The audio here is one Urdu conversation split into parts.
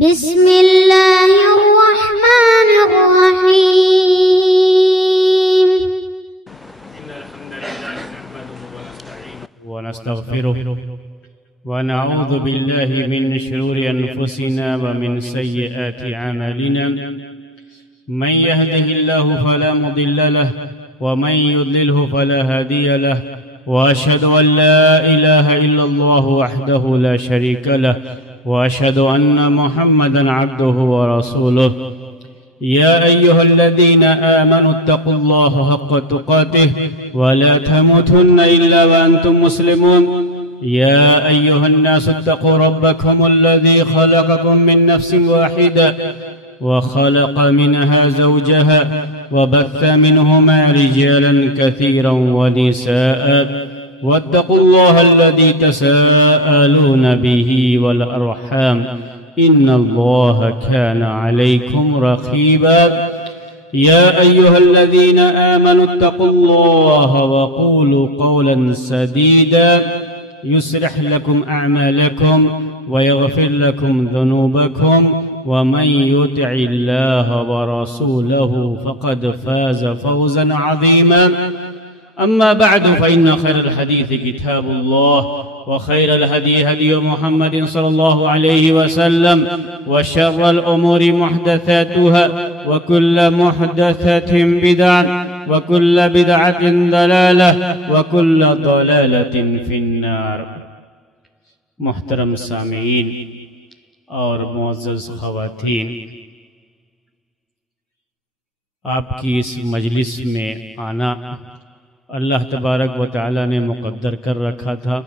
بسم اللہ الرحمن الرحیم إن الحمد لله نحمده ونستغفره ونعوذ بالله من شرور أنفسنا ومن سيئات أعمالنا من يهده الله فلا مضل له ومن يضلله فلا هادي له وأشهد أن لا إله إلا الله وحده لا شريك له وأشهد أن محمدًا عبده ورسوله يا أيها الذين آمنوا اتقوا الله حق تقاته ولا تموتن إلا وأنتم مسلمون يا أيها الناس اتقوا ربكم الذي خلقكم من نفس واحدة وخلق منها زوجها وبث منهما رجالا كثيرا ونساء واتقوا الله الذي تساءلون به والأرحام إن الله كان عليكم رقيبا يا أيها الذين آمنوا اتقوا الله وقولوا قولا سديدا يصلح لكم أعمالكم ويغفر لكم ذنوبكم ومن يطع الله ورسوله فقد فاز فوزا عظيما أما بعد فإن خير الحديث كتاب الله وخير الهدي هدي محمد صلى الله عليه وسلم وشر الأمور محدثاتها وكل محدثة بدعة وكل بدعة ضلالة وكل ضلالة في النار. محترم سامعین اور معزز خواتین، آپ کی اس مجلس میں آنا اللہ تبارک و تعالی نے مقدر کر رکھا تھا.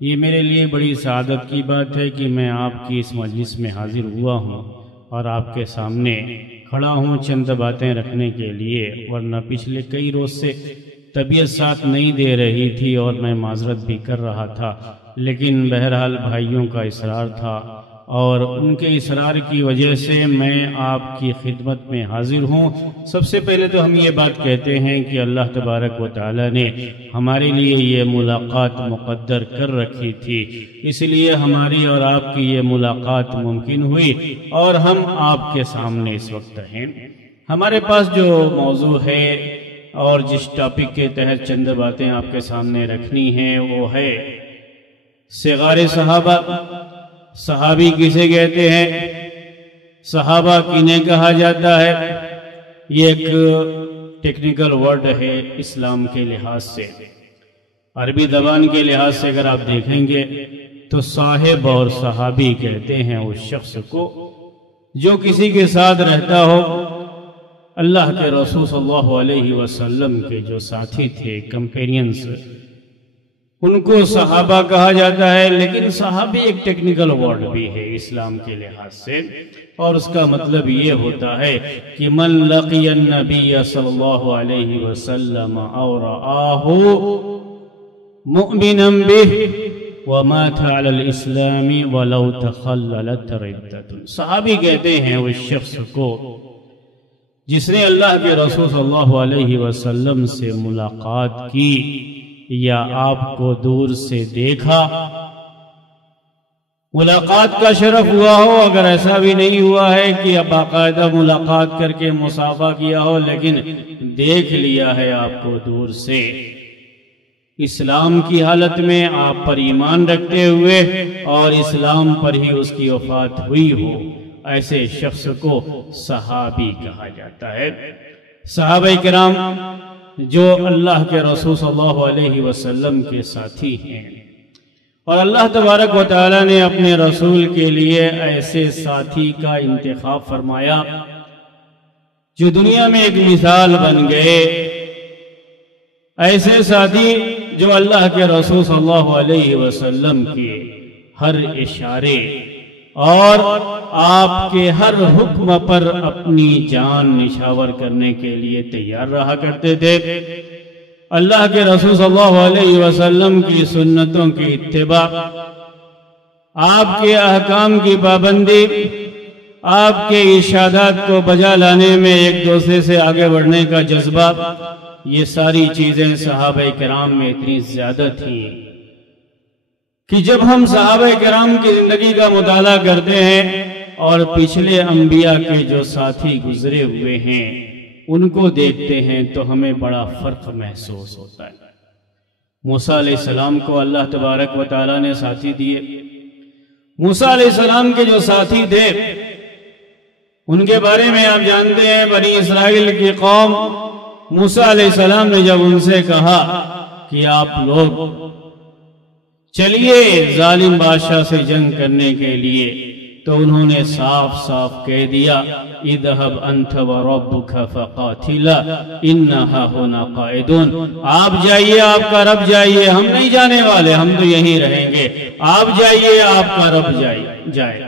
یہ میرے لیے بڑی سعادت کی بات ہے کہ میں آپ کی اس مجلس میں حاضر ہوا ہوں اور آپ کے سامنے کھڑا ہوں چند باتیں رکھنے کے لیے، ورنہ پچھلے کئی روز سے طبیعت ساتھ نہیں دے رہی تھی اور میں معذرت بھی کر رہا تھا، لیکن بہرحال بھائیوں کا اصرار تھا اور ان کے اصرار کی وجہ سے میں آپ کی خدمت میں حاضر ہوں. سب سے پہلے تو ہم یہ بات کہتے ہیں کہ اللہ تبارک و تعالی نے ہمارے لیے یہ ملاقات مقدر کر رکھی تھی، اس لیے ہماری اور آپ کی یہ ملاقات ممکن ہوئی اور ہم آپ کے سامنے اس وقت ہیں. ہمارے پاس جو موضوع ہے اور جس ٹاپک کے تحت چند باتیں آپ کے سامنے رکھنی ہیں وہ ہے صغار صحابہ. صحابی کسے کہتے ہیں؟ صحابہ کنہیں کہا جاتا ہے؟ یہ ایک ٹیکنیکل ورڈ ہے اسلام کے لحاظ سے. عربی زبان کے لحاظ سے اگر آپ دیکھیں گے تو صاحب اور صحابی کہتے ہیں اس شخص کو جو کسی کے ساتھ رہتا ہو. اللہ کے رسول صلی اللہ علیہ وسلم کے جو ساتھی تھے، کمپینینز، ان کو صحابہ کہا جاتا ہے. لیکن صحابی ایک ٹیکنیکل ورڈ بھی ہے اسلام کے لحاظ سے، اور اس کا مطلب یہ ہوتا ہے کہ من لقی النبی صلی اللہ علیہ وسلم اور رآہ مؤمنا بہ ومات علی الاسلام ولو تخللت ردۃ. صحابی کہتے ہیں اس شخص کو جس نے اللہ کے رسول صلی اللہ علیہ وسلم سے ملاقات کی یا آپ کو دور سے دیکھا. ملاقات کا شرف ہوا ہو، اگر ایسا بھی نہیں ہوا ہے کہ باقاعدہ ملاقات کر کے مصافحہ کیا ہو، لیکن دیکھ لیا ہے آپ کو دور سے اسلام کی حالت میں، آپ پر ایمان رکھتے ہوئے اور اسلام پر ہی اس کی وفات ہوئی ہو، ایسے شخص کو صحابی کہا جاتا ہے. صحابہ کرام جو اللہ کے رسول صلی اللہ علیہ وسلم کے ساتھی ہیں، اور اللہ تبارک و تعالی نے اپنے رسول کے لیے ایسے ساتھی کا انتخاب فرمایا جو دنیا میں ایک مثال بن گئے. ایسے ساتھی جو اللہ کے رسول صلی اللہ علیہ وسلم کے ہر اشارے اور آپ کے ہر حکم پر اپنی جان نشاور کرنے کے لیے تیار رہا کرتے تھے. اللہ کے رسول صلی اللہ علیہ وسلم کی سنتوں کی اتباع، آپ کے احکام کی پابندی، آپ کے ارشادات کو بجا لانے میں ایک دوسرے سے آگے بڑھنے کا جذبہ، یہ ساری چیزیں صحابہ کرام میں اتنی زیادہ تھیں کہ جب ہم صحابہ کرام کی زندگی کا مطالعہ کرتے ہیں اور پچھلے انبیاء کے جو ساتھی گزرے ہوئے ہیں ان کو دیکھتے ہیں تو ہمیں بڑا فرق محسوس ہوتا ہے۔ موسیٰ علیہ السلام کو اللہ تبارک و تعالیٰ نے ساتھی دیے۔ موسیٰ علیہ السلام کے جو ساتھی تھے ان کے بارے میں آپ جانتے ہیں، بنی اسرائیل کی قوم، موسیٰ علیہ السلام نے جب ان سے کہا کہ آپ لوگ چلیے ظالم بادشاہ سے جنگ کرنے کے لیے، تو انہوں نے صاف صاف کہہ دیا اذهب انت وربك فقاتلا انها هنا قاعدون، آپ جائیے، آپ کا رب جائیے، ہم نہیں جانے والے، ہم تو یہیں رہیں گے، آپ جائیے، آپ کا رب جائے۔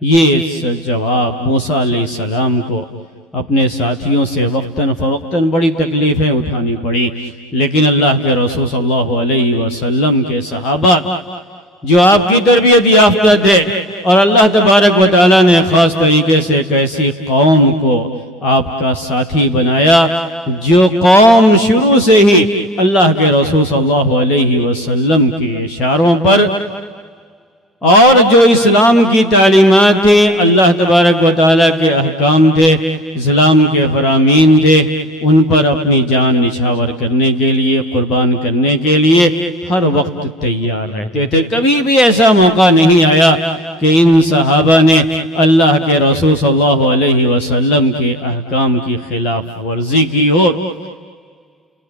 یہ جواب موسیٰ علیہ السلام کو اپنے ساتھیوں سے وقتاً فوقتاً بڑی تکلیفیں اٹھانی پڑی، لیکن اللہ کے رسول صلی اللہ علیہ وسلم کے صحابہ جو آپ کی تربیت یافتہ تھے، اور اللہ تبارک و تعالیٰ نے خاص طریقے سے ایک ایسی قوم کو آپ کا ساتھی بنایا جو قوم شروع سے ہی اللہ کے رسول صلی اللہ علیہ وسلم کے اشاروں پر اور جو اسلام کی تعلیمات تھی، اللہ تبارک و تعالیٰ کے احکام تھے، اسلام کے فرامین تھے، ان پر اپنی جان نچھاور کرنے کے لیے، قربان کرنے کے لیے ہر وقت تیار رہتے تھے۔ کبھی بھی ایسا موقع نہیں آیا کہ ان صحابہ نے اللہ کے رسول صلی اللہ علیہ وسلم کے احکام کی خلاف ورزی کی ہو،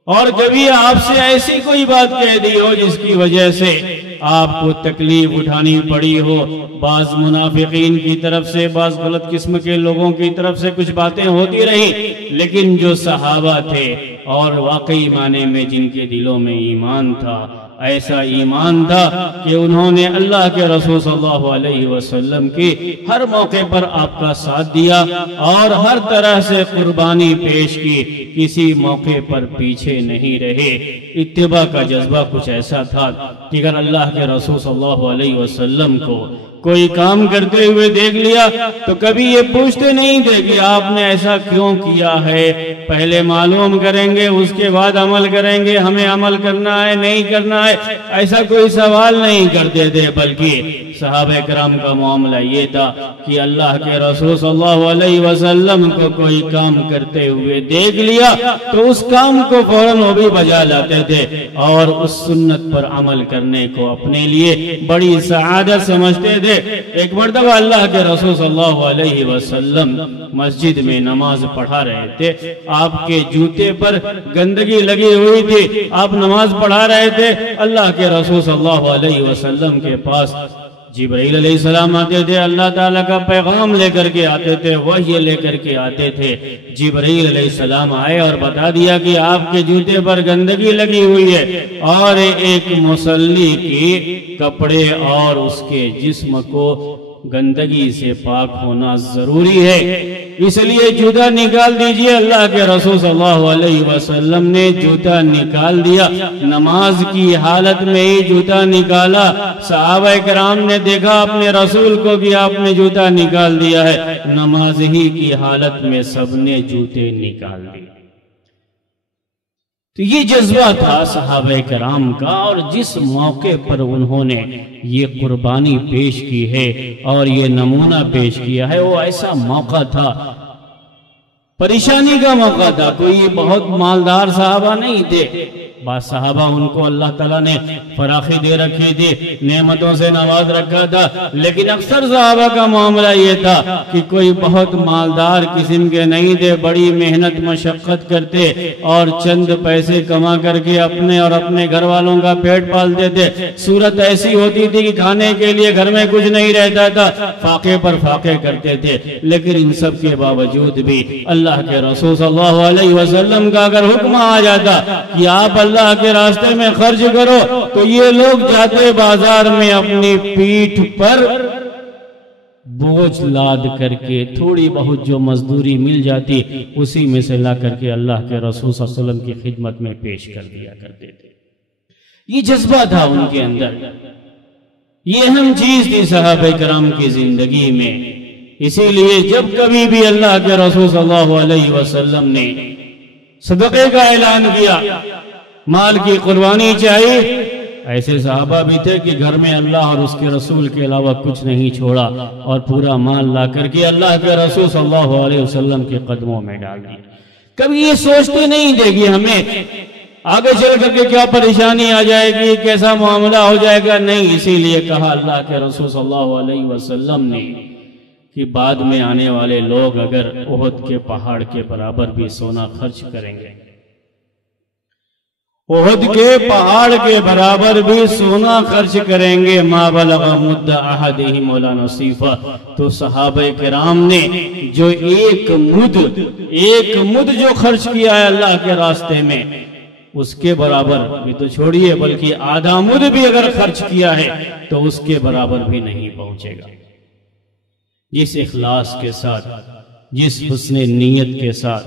اور کبھی آپ سے ایسی کوئی بات کہہ دی ہو جس کی وجہ سے آپ کو تکلیف اٹھانی پڑی ہو۔ بعض منافقین کی طرف سے، بعض غلط قسم کے لوگوں کی طرف سے کچھ باتیں ہوتی رہی، لیکن جو صحابہ تھے اور واقعی معنی میں جن کے دلوں میں ایمان تھا، ایسا ایمان تھا کہ انہوں نے اللہ کے رسول صلی اللہ علیہ وسلم کی ہر موقع پر آپ کا ساتھ دیا اور ہر طرح سے قربانی پیش کی، کسی موقع پر پیچھے نہیں رہے۔ اتباع کا جذبہ کچھ ایسا تھا کہ اگر اللہ کے رسول صلی اللہ علیہ وسلم کو کوئی کام کرتے ہوئے دیکھ لیا تو کبھی یہ پوچھتے نہیں تھے کہ آپ نے ایسا کیوں کیا ہے، پہلے معلوم کریں گے، اس کے بعد عمل کریں گے، ہمیں عمل کرنا ہے نہیں کرنا ہے، ایسا کوئی سوال نہیں کرتے تھے، بلکہ صحابہ کرام کا معاملہ یہ تھا کہ اللہ کے رسول صلی اللہ علیہ وسلم کو کوئی کام کرتے ہوئے دیکھ لیا تو اس کام کو فوراً وہ بھی بجا لاتے تھے اور اس سنت پر عمل کرنے کو اپنے لیے بڑی سعادت سمجھتے تھے۔ ایک مرتبہ اللہ کے رسول صلی اللہ علیہ وسلم مسجد میں نماز پڑھا رہے تھے، آپ کے جوتے پر گندگی لگی ہوئی تھی، آپ نماز پڑھا رہے تھے، اللہ کے رسول صلی اللہ علیہ وسلم کے پاس جبرائیل علیہ السلام آتے تھے، اللہ تعالیٰ کا پیغام لے کر کے آتے تھے، وحی لے کر کے آتے تھے۔ جبرائیل علیہ السلام آئے اور بتا دیا کہ آپ کے جوتے پر گندگی لگی ہوئی ہے اور ایک مصلی کی کپڑے اور اس کے جسم کو گندگی سے پاک ہونا ضروری ہے، اس لیے جوتا نکال دیجئے۔ اللہ کے رسول صلی اللہ علیہ وسلم نے جوتا نکال دیا، نماز کی حالت میں ہی جوتا نکالا۔ صحابہ کرام نے دیکھا اپنے رسول کو کہ آپ نے جوتا نکال دیا ہے، نماز ہی کی حالت میں سب نے جوتے نکال دیے۔ تو یہ جذبہ تھا صحابہ کرام کا، اور جس موقع پر انہوں نے یہ قربانی پیش کی ہے اور یہ نمونہ پیش کیا ہے، وہ ایسا موقع تھا، پریشانی کا موقع تھا۔ کوئی بہت مالدار صحابہ نہیں تھے، بعض صحابہ ان کو اللہ تعالیٰ نے فراخی دے رکھی تھی، نعمتوں سے نواز رکھا تھا، لیکن اکثر صحابہ کا معاملہ یہ تھا کہ کوئی بہت مالدار قسم کے نہیں تھے، بڑی محنت مشقت کرتے اور چند پیسے کما کر کے اپنے اور اپنے گھر والوں کا پیٹ پالتے تھے۔ صورت ایسی ہوتی تھی کہ کھانے کے لیے گھر میں کچھ نہیں رہتا تھا، فاقے پر فاقے کرتے تھے، لیکن ان سب کے باوجود بھی اللہ کے رسول صلی اللہ علیہ وسلم کا اگر حکم آ جاتا کہ آپ اللہ کے راستے میں خرچ کرو تو یہ لوگ جاتے بازار میں اپنی پیٹھ پر بوجھ لاد کر کے تھوڑی بہت جو مزدوری مل جاتی اسی میں سے لا کر کے اللہ کے رسول صلی اللہ علیہ وسلم کی خدمت میں پیش کر دیا کرتے تھے۔ یہ جذبہ تھا ان کے اندر، یہ اہم چیز تھی صحابہ کرام کی زندگی میں۔ اسی لیے جب کبھی بھی اللہ کے رسول صلی اللہ علیہ وسلم نے صدقے کا اعلان کیا، مال کی قربانی چاہیے۔ ایسے صحابہ بھی تھے کہ گھر میں اللہ اور اس کے رسول کے علاوہ کچھ نہیں چھوڑا اور پورا مال لا کر کے اللہ کے رسول صلی اللہ علیہ وسلم کے قدموں میں ڈال دیا۔ کبھی یہ سوچتے نہیں تھے کہ ہمیں آگے چل کر کے کیا پریشانی آ جائے گی، کیسا معاملہ ہو جائے گا، نہیں۔ اسی لیے کہا اللہ کے رسول صلی اللہ علیہ وسلم نے کہ بعد میں آنے والے لوگ اگر احد کے پہاڑ کے برابر بھی سونا خرچ کریں گے، احد کے پہاڑ کے برابر بھی سونا خرچ کریں گے، ما بلغ مد احدہم ولا نصیفہ، تو صحابہ کرام نے جو ایک مد جو خرچ کیا ہے اللہ کے راستے میں، اس کے برابر بھی تو چھوڑیے بلکہ آدھا مد بھی اگر خرچ کیا ہے تو اس کے برابر بھی نہیں پہنچے گا۔ جس اخلاص کے ساتھ، جس حسن نیت کے ساتھ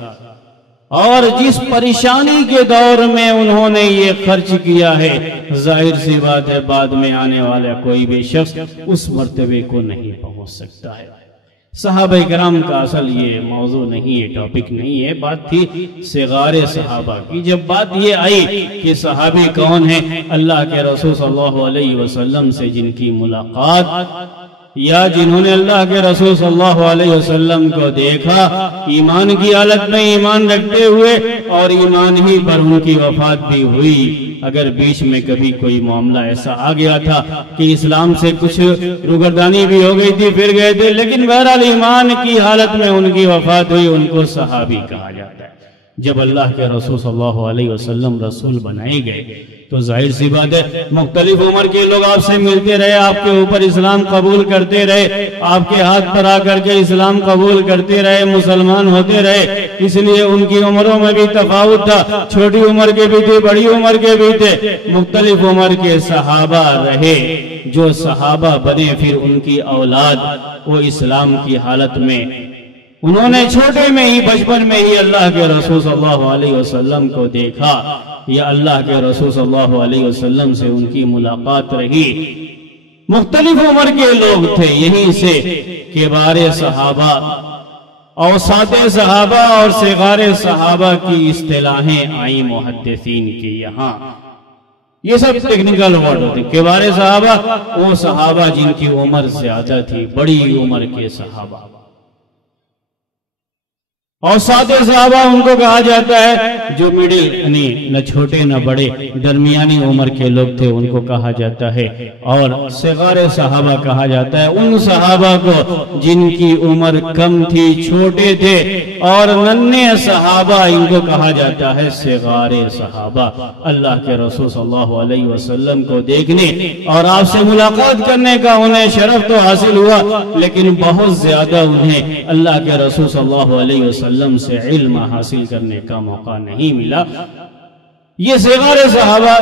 اور جس پریشانی کے دور میں انہوں نے یہ خرچ کیا ہے، ظاہر سی بات ہے بعد میں آنے والا کوئی بھی شخص اس مرتبے کو نہیں پہنچ سکتا ہے۔ صحابہ کرام کا اصل یہ موضوع نہیں ہے، ٹاپک نہیں ہے، بات تھی صغار صحابہ کی۔ جب بات یہ آئی کہ صحابی کون ہیں، اللہ کے رسول صلی اللہ علیہ وسلم سے جن کی ملاقات یا جنہوں نے اللہ کے رسول صلی اللہ علیہ وسلم کو دیکھا ایمان کی حالت میں ایمان رکھتے ہوئے اور ایمان ہی پر ان کی وفات بھی ہوئی، اگر بیچ میں کبھی کوئی معاملہ ایسا آ گیا تھا کہ اسلام سے کچھ روگردانی بھی ہو گئی تھی، پھر گئے تھے، لیکن بہرحال ایمان کی حالت میں ان کی وفات ہوئی، ان کو صحابی کہا جاتا ہے۔ جب اللہ کے رسول صلی اللہ علیہ وسلم رسول بنائے گئے تو ظاہر سی بات ہے مختلف عمر کے لوگ آپ سے ملتے رہے، آپ کے اوپر اسلام قبول کرتے رہے، آپ کے ہاتھ پر آ کر کے اسلام قبول کرتے رہے، مسلمان ہوتے رہے، اس لیے ان کی عمروں میں بھی تفاوت تھا، چھوٹی عمر کے بھی تھے، بڑی عمر کے بھی تھے، مختلف عمر کے صحابہ رہے۔ جو صحابہ بنے پھر ان کی اولاد وہ اسلام کی حالت میں، انہوں نے چھوٹے میں ہی بچپن میں ہی اللہ کے رسول صلی اللہ علیہ وسلم کو دیکھا یا اللہ کے رسول صلی اللہ علیہ وسلم سے ان کی ملاقات رہی۔ مختلف عمر کے لوگ تھے، یہیں سے کبار صحابہ، اوساط صحابہ اور صغار صحابہ کی اصطلاحیں آئیں محدثین کی یہاں۔ یہ سب ٹیکنیکل ورڈ ہوتے، کبار صحابہ وہ صحابہ جن کی عمر زیادہ تھی، بڑی عمر کے صحابہ۔ اوساط صحابہ ان کو کہا جاتا ہے جو مڈل، یعنی نہ چھوٹے نہ بڑے، درمیانی عمر کے لوگ تھے، ان کو کہا جاتا ہے۔ اور صغار صحابہ کہا جاتا ہے ان صحابہ کو جن کی عمر کم تھی، چھوٹے تھے، اور ننھے صحابہ ان کو کہا جاتا ہے صغار صحابہ۔ اللہ کے رسول صلی اللہ علیہ وسلم کو دیکھنے اور آپ سے ملاقات کرنے کا انہیں شرف تو حاصل ہوا، لیکن بہت زیادہ انہیں اللہ کے رسول صلی اللہ علیہ وسلم سے علم حاصل کرنے کا موقع نہیں ملا۔ یہ صغار صحابہ،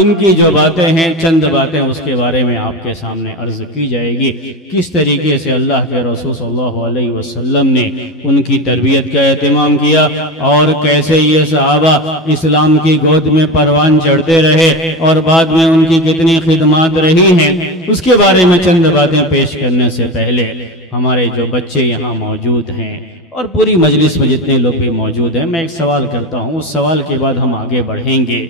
ان کی جو باتیں ہیں، چند باتیں اس کے بارے میں آپ کے سامنے عرض کی جائے گی، کس طریقے سے اللہ کے رسول صلی اللہ علیہ وسلم نے ان کی تربیت کا اہتمام کیا اور کیسے یہ صحابہ اسلام کی گود میں پروان چڑھتے رہے اور بعد میں ان کی کتنی خدمات رہی ہیں، اس کے بارے میں چند باتیں پیش کرنے سے پہلے ہمارے جو بچے یہاں موجود ہیں اور پوری مجلس میں جتنے لوگ بھی موجود ہیں، میں ایک سوال کرتا ہوں، اس سوال کے بعد ہم آگے بڑھیں گے۔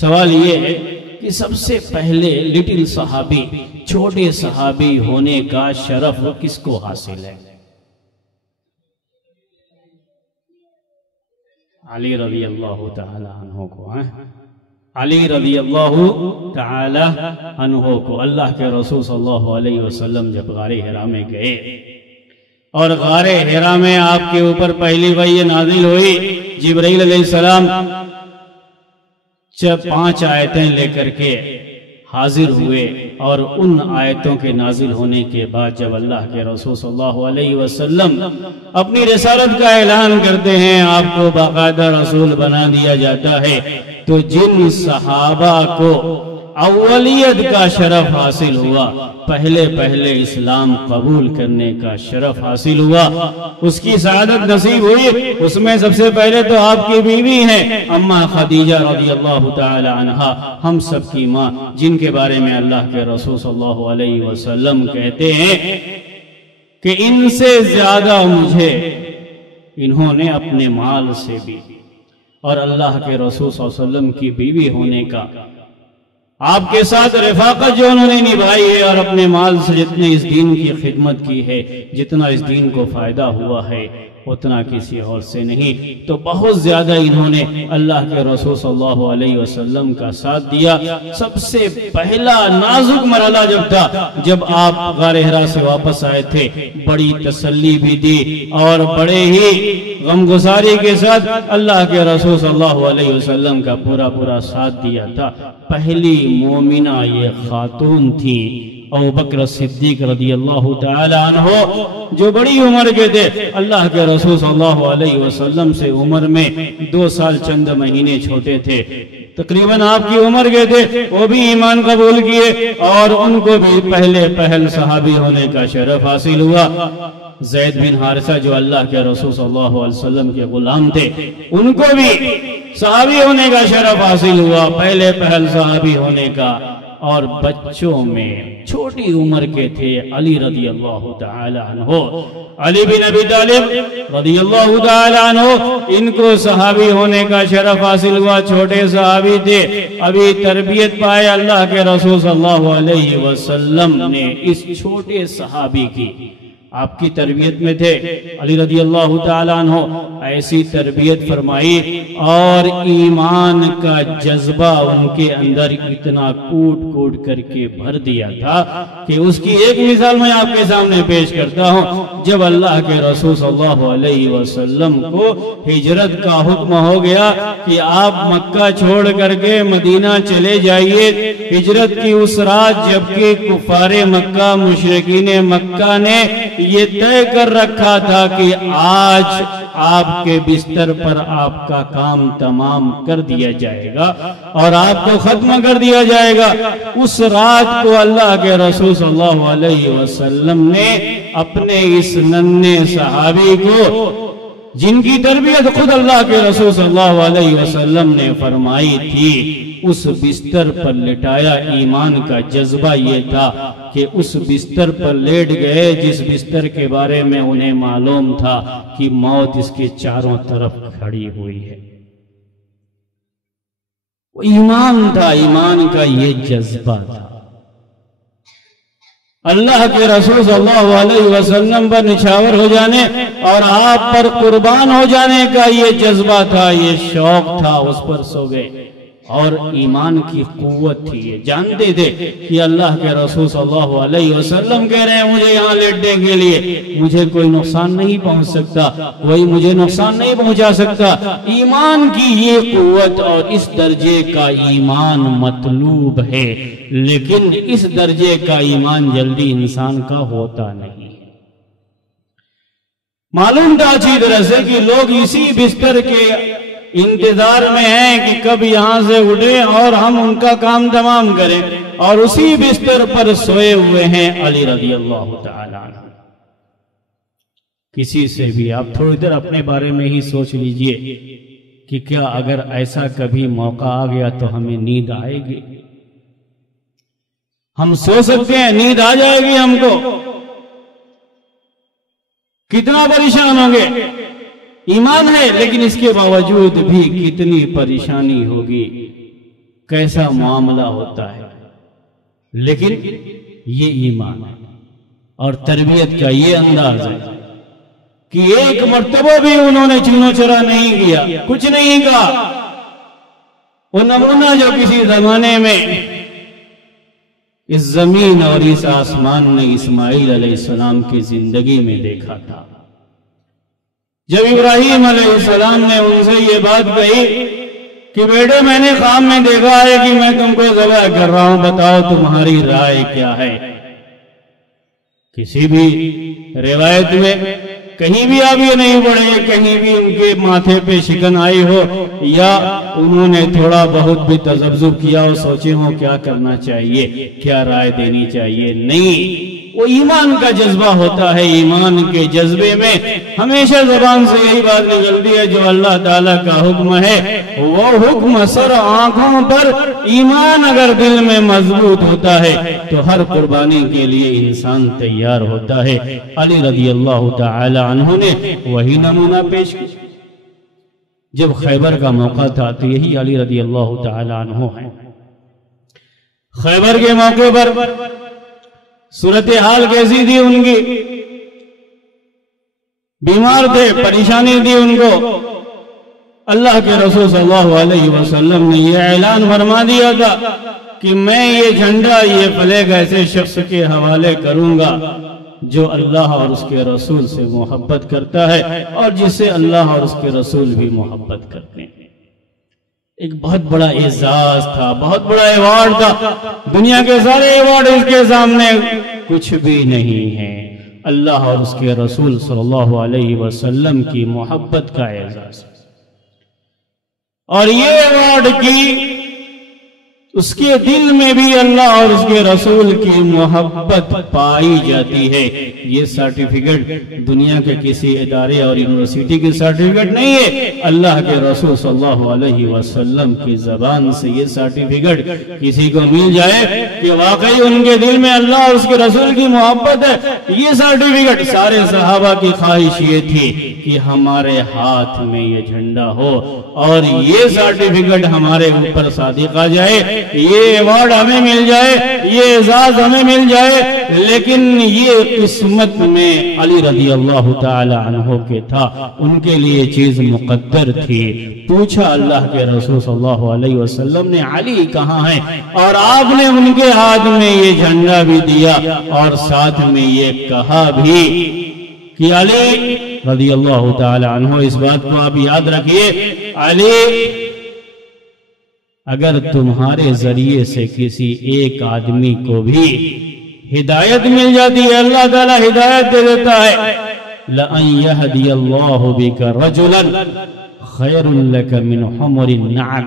سوال یہ ہے کہ سب سے پہلے لٹل صحابی، چھوٹے صحابی ہونے کا شرف کس کو حاصل ہے؟ علی رضی اللہ تعالی عنہ کو، علی رضی اللہ تعالی عنہ کو۔ اللہ کے رسول صلی اللہ علیہ وسلم جب غار حرا میں گئے اور غار حرا میں آپ کے اوپر پہلی وحی نازل ہوئی، جبرائیل علیہ السلام 5 آیتیں لے کر کے حاضر ہوئے، اور ان آیتوں کے نازل ہونے کے بعد جب اللہ کے رسول صلی اللہ علیہ وسلم اپنی رسالت کا اعلان کرتے ہیں، آپ کو باقاعدہ رسول بنا دیا جاتا ہے، تو جن صحابہ کو اولیت کا شرف حاصل ہوا، پہلے اسلام قبول کرنے کا شرف حاصل ہوا، اس کی سعادت نصیب ہوئی، اس میں سب سے پہلے تو آپ کی بیوی ہیں اماں خدیجہ رضی اللہ تعالی عنہا، ہم سب کی ماں، جن کے بارے میں اللہ کے رسول صلی اللہ علیہ وسلم کہتے ہیں کہ ان سے زیادہ مجھے انہوں نے اپنے مال سے بھی اور اللہ کے رسول صلی اللہ علیہ وسلم کی بیوی ہونے کا، آپ کے ساتھ رفاقت جو انہوں نے نبھائی ہے، اور اپنے مال سے جتنے اس دین کی خدمت کی ہے، جتنا اس دین کو فائدہ ہوا ہے اتنا کسی اور سے نہیں، تو بہت زیادہ انہوں نے اللہ کے رسول صلی اللہ علیہ وسلم کا ساتھ دیا۔ سب سے پہلا نازک مرحلہ جب تھا، جب آپ غار حرا سے واپس آئے تھے، بڑی تسلی بھی دی اور بڑے ہی غمگساری کے ساتھ اللہ کے رسول صلی اللہ علیہ وسلم کا پورا ساتھ دیا تھا۔ پہلی مومنہ یہ خاتون تھی ابوبکر صدیق رضی اللہ تعالی عنہ، جو بڑی عمر کے تھے، اللہ کے رسول صلی اللہ علیہ وسلم سے عمر میں 2 سال چند مہینے چھوٹے تھے، تقریباً آپ کی عمر کے تھے، وہ بھی ایمان قبول کیے اور ان کو بھی پہل صحابی ہونے کا شرف حاصل ہوا۔ زید بن حارثہ جو اللہ کے رسول صلی اللہ علیہ وسلم کے غلام تھے، ان کو بھی صحابی ہونے کا شرف حاصل ہوا، پہل صحابی ہونے کا۔ اور بچوں میں چھوٹی عمر کے تھے علی رضی اللہ تعالی عنہ، علی بن ابی طالب رضی اللہ تعالی عنہ، ان کو صحابی ہونے کا شرف حاصل ہوا، چھوٹے صحابی تھے، ابھی تربیت پائے۔ اللہ کے رسول صلی اللہ علیہ وسلم نے اس چھوٹے صحابی کی، آپ کی تربیت میں تھے علی رضی اللہ تعالیٰ عنہ، ایسی تربیت فرمائی اور ایمان کا جذبہ ان کے اندر اتنا کوٹ کر کے بھر دیا تھا کہ اس کی ایک مثال میں آپ کے سامنے پیش کرتا ہوں۔ جب اللہ کے رسول صلی اللہ علیہ وسلم کو ہجرت کا حکم ہو گیا کہ آپ مکہ چھوڑ کر کے مدینہ چلے جائیے، ہجرت کی اس رات جبکہ کفار مکہ، مشرکین مکہ نے یہ طے کر رکھا تھا کہ آج آپ کے بستر پر آپ کا کام تمام کر دیا جائے گا اور آپ کو ختم کر دیا جائے گا، اس رات کو اللہ کے رسول صلی اللہ علیہ وسلم نے اپنے اس ننھے صحابی کو، جن کی تربیت خود اللہ کے رسول صلی اللہ علیہ وسلم نے فرمائی تھی، اس بستر پر لٹایا۔ ایمان کا جذبہ یہ تھا کہ اس بستر پر لیٹ گئے جس بستر کے بارے میں انہیں معلوم تھا کہ موت اس کے چاروں طرف کھڑی ہوئی ہے۔ وہ ایمان تھا، ایمان کا یہ جذبہ تھا۔ اللہ کے رسول صلی اللہ علیہ وسلم پر نچھاور ہو جانے اور آپ پر قربان ہو جانے کا یہ جذبہ تھا، یہ شوق تھا، اس پر سو گئے۔ اور ایمان کی قوت تھی، یہ جانتے تھے کہ اللہ کے رسول صلی اللہ علیہ وسلم کہہ رہے ہیں مجھے یہاں لیٹنے کے لیے، مجھے کوئی نقصان نہیں پہنچ سکتا، کوئی مجھے نقصان نہیں پہنچا سکتا۔ ایمان کی یہ قوت اور اس درجے کا ایمان مطلوب ہے، لیکن اس درجے کا ایمان جلدی انسان کا ہوتا نہیں۔ معلوم تھا اچھی طرح سے کہ لوگ اسی بستر کے انتظار میں ہیں کہ کب یہاں سے اٹھیں اور ہم ان کا کام تمام کریں، اور اسی بستر پر سوئے ہوئے ہیں علی رضی اللہ تعالی عنہ۔ کسی سے بھی آپ تھوڑی دیر اپنے بارے میں ہی سوچ لیجئے کہ کیا اگر ایسا کبھی موقع آ گیا تو ہمیں نیند آئے گی؟ ہم سو سکتے ہیں، نیند آ جائے گی ہم کو؟ کتنا پریشان ہوں گے؟ ایمان ہے لیکن اس کے باوجود بھی کتنی پریشانی ہوگی، کیسا معاملہ ہوتا ہے، لیکن یہ ایمان ہے اور تربیت کا یہ انداز ہے کہ ایک مرتبہ بھی انہوں نے چینو چرا نہیں کیا، کچھ نہیں کہا۔ وہ نمونہ جو کسی زمانے میں اس زمین اور اس آسمان نے اسماعیل علیہ السلام کی زندگی میں دیکھا تھا، جب ابراہیم علیہ السلام نے ان سے یہ بات کہی کہ بیٹے میں نے خواب میں دیکھا ہے کہ میں تم کو ذبح کر رہا ہوں، بتاؤ تمہاری رائے کیا ہے؟ کسی بھی روایت میں کہیں بھی آپ یہ نہیں پڑھے، کہیں بھی ان کے ماتھے پہ شکن آئی ہو یا انہوں نے تھوڑا بہت بھی تذبذب کیا اور سوچے ہوں کیا کرنا چاہیے، کیا رائے دینی چاہیے۔ نہیں، وہ ایمان کا جذبہ ہوتا ہے، ایمان کے جذبے میں ہمیشہ زبان سے یہی بات نکلتی ہے جو اللہ تعالیٰ کا حکم ہے وہ حکم سر آنکھوں پر۔ ایمان اگر دل میں مضبوط ہوتا ہے تو ہر قربانی کے لیے انسان تیار ہوتا ہے۔ علی رضی اللہ تعالی عنہ نے وہی نمونہ پیش کیا۔ جب خیبر کا موقع تھا تو یہی علی رضی اللہ تعالی عنہ ہیں۔ خیبر کے موقع پر صورتحال کیسی تھی ان کی؟ بیمار تھے، پریشانی تھی ان کو۔ اللہ کے رسول صلی اللہ علیہ وسلم نے یہ اعلان فرما دیا تھا کہ میں یہ جھنڈا، یہ فلیگ ایسے شخص کے حوالے کروں گا جو اللہ اور اس کے رسول سے محبت کرتا ہے اور جس سے اللہ اور اس کے رسول بھی محبت کرتے ہیں۔ ایک بہت بڑا اعزاز تھا، بہت بڑا ایوارڈ تھا، دنیا کے سارے ایوارڈ اس کے سامنے کچھ بھی نہیں ہے۔ اللہ اور اس کے رسول صلی اللہ علیہ وسلم کی محبت کا اعزاز، اور یہ ایوارڈ کی اس کے دل میں بھی اللہ اور اس کے رسول کی محبت پائی جاتی ہے۔ یہ سرٹیفکیٹ دنیا کے کسی ادارے اور یونیورسٹی کی سرٹیفکیٹ نہیں ہے، اللہ کے رسول صلی اللہ علیہ وسلم کی زبان سے یہ سرٹیفکیٹ کسی کو مل جائے کہ واقعی ان کے دل میں اللہ اور اس کے رسول کی محبت ہے۔ یہ سرٹیفکیٹ، سارے صحابہ کی خواہش یہ تھی کہ ہمارے ہاتھ میں یہ جھنڈا ہو اور یہ سرٹیفکیٹ ہمارے اوپر صادق آ جائے، یہ ایوارڈ ہمیں مل جائے، یہ اعزاز ہمیں مل جائے۔ لیکن یہ قسمت میں علی رضی اللہ تعالی عنہ کے تھا، ان کے لیے چیز مقدر تھی۔ پوچھا اللہ کے رسول صلی اللہ علیہ وسلم نے، علی کہاں ہیں؟ اور آپ نے ان کے ہاتھ میں یہ جھنڈا بھی دیا اور ساتھ میں یہ کہا بھی کہ علی رضی اللہ تعالی عنہ، اس بات کو آپ یاد رکھیے، علی اگر تمہارے ذریعے سے کسی ایک آدمی کو بھی ہدایت مل جاتی ہے، اللہ تعالیٰ ہدایت دے دیتا ہے، لَأَن يَهْدِيَ اللَّهُ بِكَ رَجُلًا خَيْرٌ لَكَ مِنْ حُمُرِ النَّعَمِ۔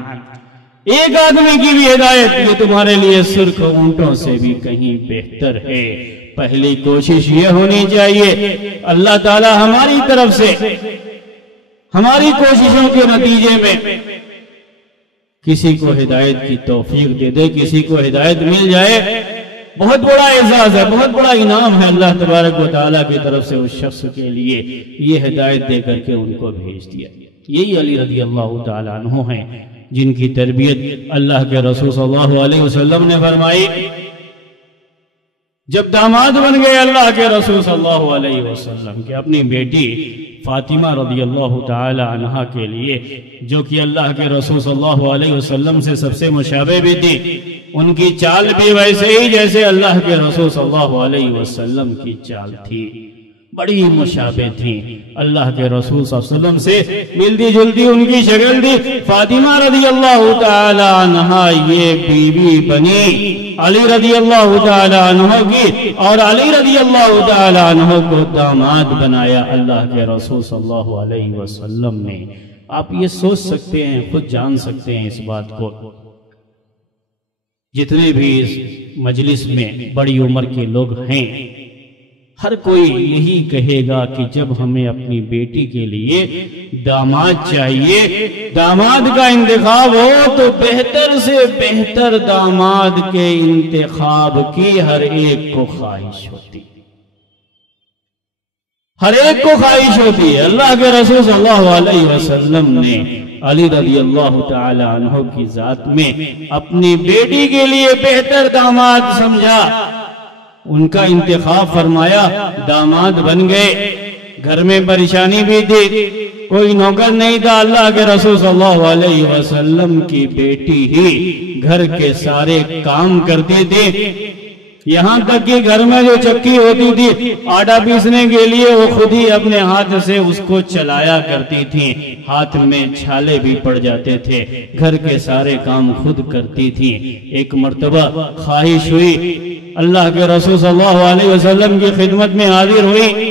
ایک آدمی کی بھی ہدایت یہ تمہارے لیے سرخ اونٹوں سے بھی کہیں بہتر ہے۔ پہلی کوشش یہ ہونی چاہیے اللہ تعالیٰ ہماری طرف سے ہماری کوششوں کے نتیجے میں کسی کو ہدایت کی توفیق دے دے، کسی کو ہدایت مل جائے، بہت بڑا اعزاز ہے، بہت بڑا انعام ہے اللہ تبارک و تعالیٰ کی طرف سے اس شخص کے لیے یہ ہدایت دے کر کے ان کو بھیج دیا۔ یہی علی رضی اللہ تعالیٰ عنہ ہیں جن کی تربیت اللہ کے رسول صلی اللہ علیہ وسلم نے فرمائی۔ جب داماد بن گئے اللہ کے رسول صلی اللہ علیہ وسلم کے، اپنی بیٹی فاطمہ رضی اللہ تعالی عنہا کے لیے، جو کہ اللہ کے رسول صلی اللہ علیہ وسلم سے سب سے مشابہ بھی تھی، ان کی چال بھی ویسے ہی جیسے اللہ کے رسول صلی اللہ علیہ وسلم کی چال تھی، بڑی مشابہ تھی، اللہ کے رسول صلی اللہ علیہ وسلم سے ملتی جلتی ان کی شکل تھی۔ فاطمہ رضی اللہ تعالی عنہا یہ بیوی بنی علی رضی اللہ تعالی عنہ کی، اور علی رضی اللہ تعالی عنہ کو داماد بنایا اللہ کے رسول صلی اللہ علیہ وسلم نے۔ آپ یہ سوچ سکتے ہیں، خود جان سکتے ہیں اس بات کو، جتنے بھی اس مجلس میں بڑی عمر کے لوگ ہیں، ہر کوئی یہی کہے گا کہ جب ہمیں اپنی بیٹی کے لیے داماد چاہیے، داماد کا انتخاب ہو تو بہتر سے بہتر داماد کے انتخاب کی ہر ایک کو خواہش ہوتی ہے، ہر ایک کو خواہش ہوتی ہے۔ اللہ کے رسول صلی اللہ علیہ وسلم نے علی رضی اللہ تعالی عنہ کی ذات میں اپنی بیٹی کے لیے بہتر داماد سمجھا، ان کا انتخاب فرمایا، داماد بن گئے۔ گھر میں پریشانی بھی تھی، کوئی نوکر نہیں تھا، اللہ کے رسول صلی اللہ علیہ وسلم کی بیٹی ہی گھر کے سارے کام کرتی تھی، یہاں تک کہ گھر میں جو چکی ہوتی تھی آٹا پیسنے کے لیے وہ خود ہی اپنے ہاتھ سے اس کو چلایا کرتی تھی، ہاتھ میں چھالے بھی پڑ جاتے تھے، گھر کے سارے کام خود کرتی تھی۔ ایک مرتبہ خواہش ہوئی، اللہ کے رسول صلی اللہ علیہ وسلم کی خدمت میں حاضر ہوئی،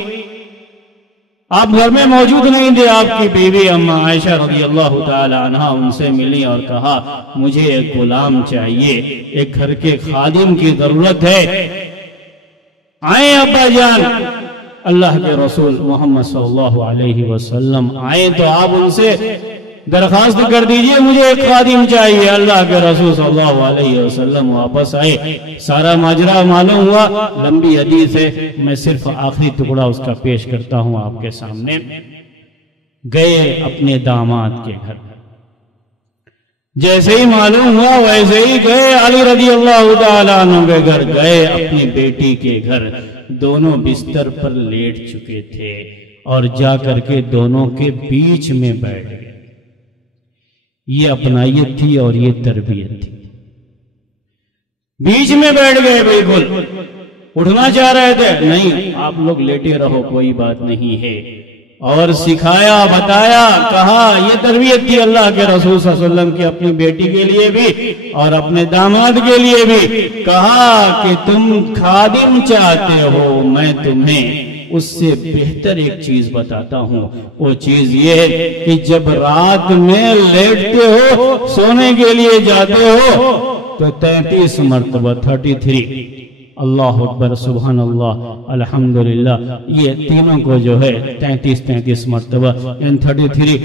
آپ گھر میں موجود نہیں تھے، آپ کی بیوی اما عائشہ رضی اللہ تعالی عنہا ان سے ملی اور کہا، مجھے ایک غلام چاہیے، ایک گھر کے خادم کی ضرورت ہے، آئیں ابا جان۔ اللہ کے رسول محمد صلی اللہ علیہ وسلم آئیں تو آپ ان سے درخواست کر دیجئے، مجھے ایک خادم چاہیے۔ اللہ کے رسول صلی اللہ علیہ وسلم واپس آئے، سارا ماجرا معلوم ہوا، لمبی حدیث ہے، میں صرف آخری ٹکڑا اس کا پیش کرتا ہوں آپ کے سامنے۔ گئے اپنے داماد کے گھر۔ جیسے ہی معلوم ہوا ویسے ہی گئے علی رضی اللہ تعالیٰ عنہ کے گھر، گئے اپنی بیٹی کے گھر۔ دونوں بستر پر لیٹ چکے تھے اور جا کر کے دونوں کے بیچ میں بیٹھ گئے۔ یہ اپنائیت تھی اور یہ تربیت تھی۔ بیچ میں بیٹھ گئے، بالکل اٹھنا چاہ رہے تھے، نہیں آپ لوگ لیٹے رہو، کوئی بات نہیں ہے، اور سکھایا، بتایا، کہا۔ یہ تربیت تھی اللہ کے رسول صلی اللہ علیہ وسلم کی اپنی بیٹی کے لیے بھی اور اپنے داماد کے لیے بھی۔ کہا کہ تم خادم چاہتے ہو، میں تمہیں اس سے بہتر ایک چیز بتاتا ہوں۔ وہ چیز یہ ہے کہ جب رات میں لیٹتے ہو، سونے کے لیے جاتے ہو، تو 33 مرتبہ 33 اللہ اکبر، سبحان اللہ، الحمدللہ، یہ تینوں کو جو ہے 33 مرتبہ، یعنی 33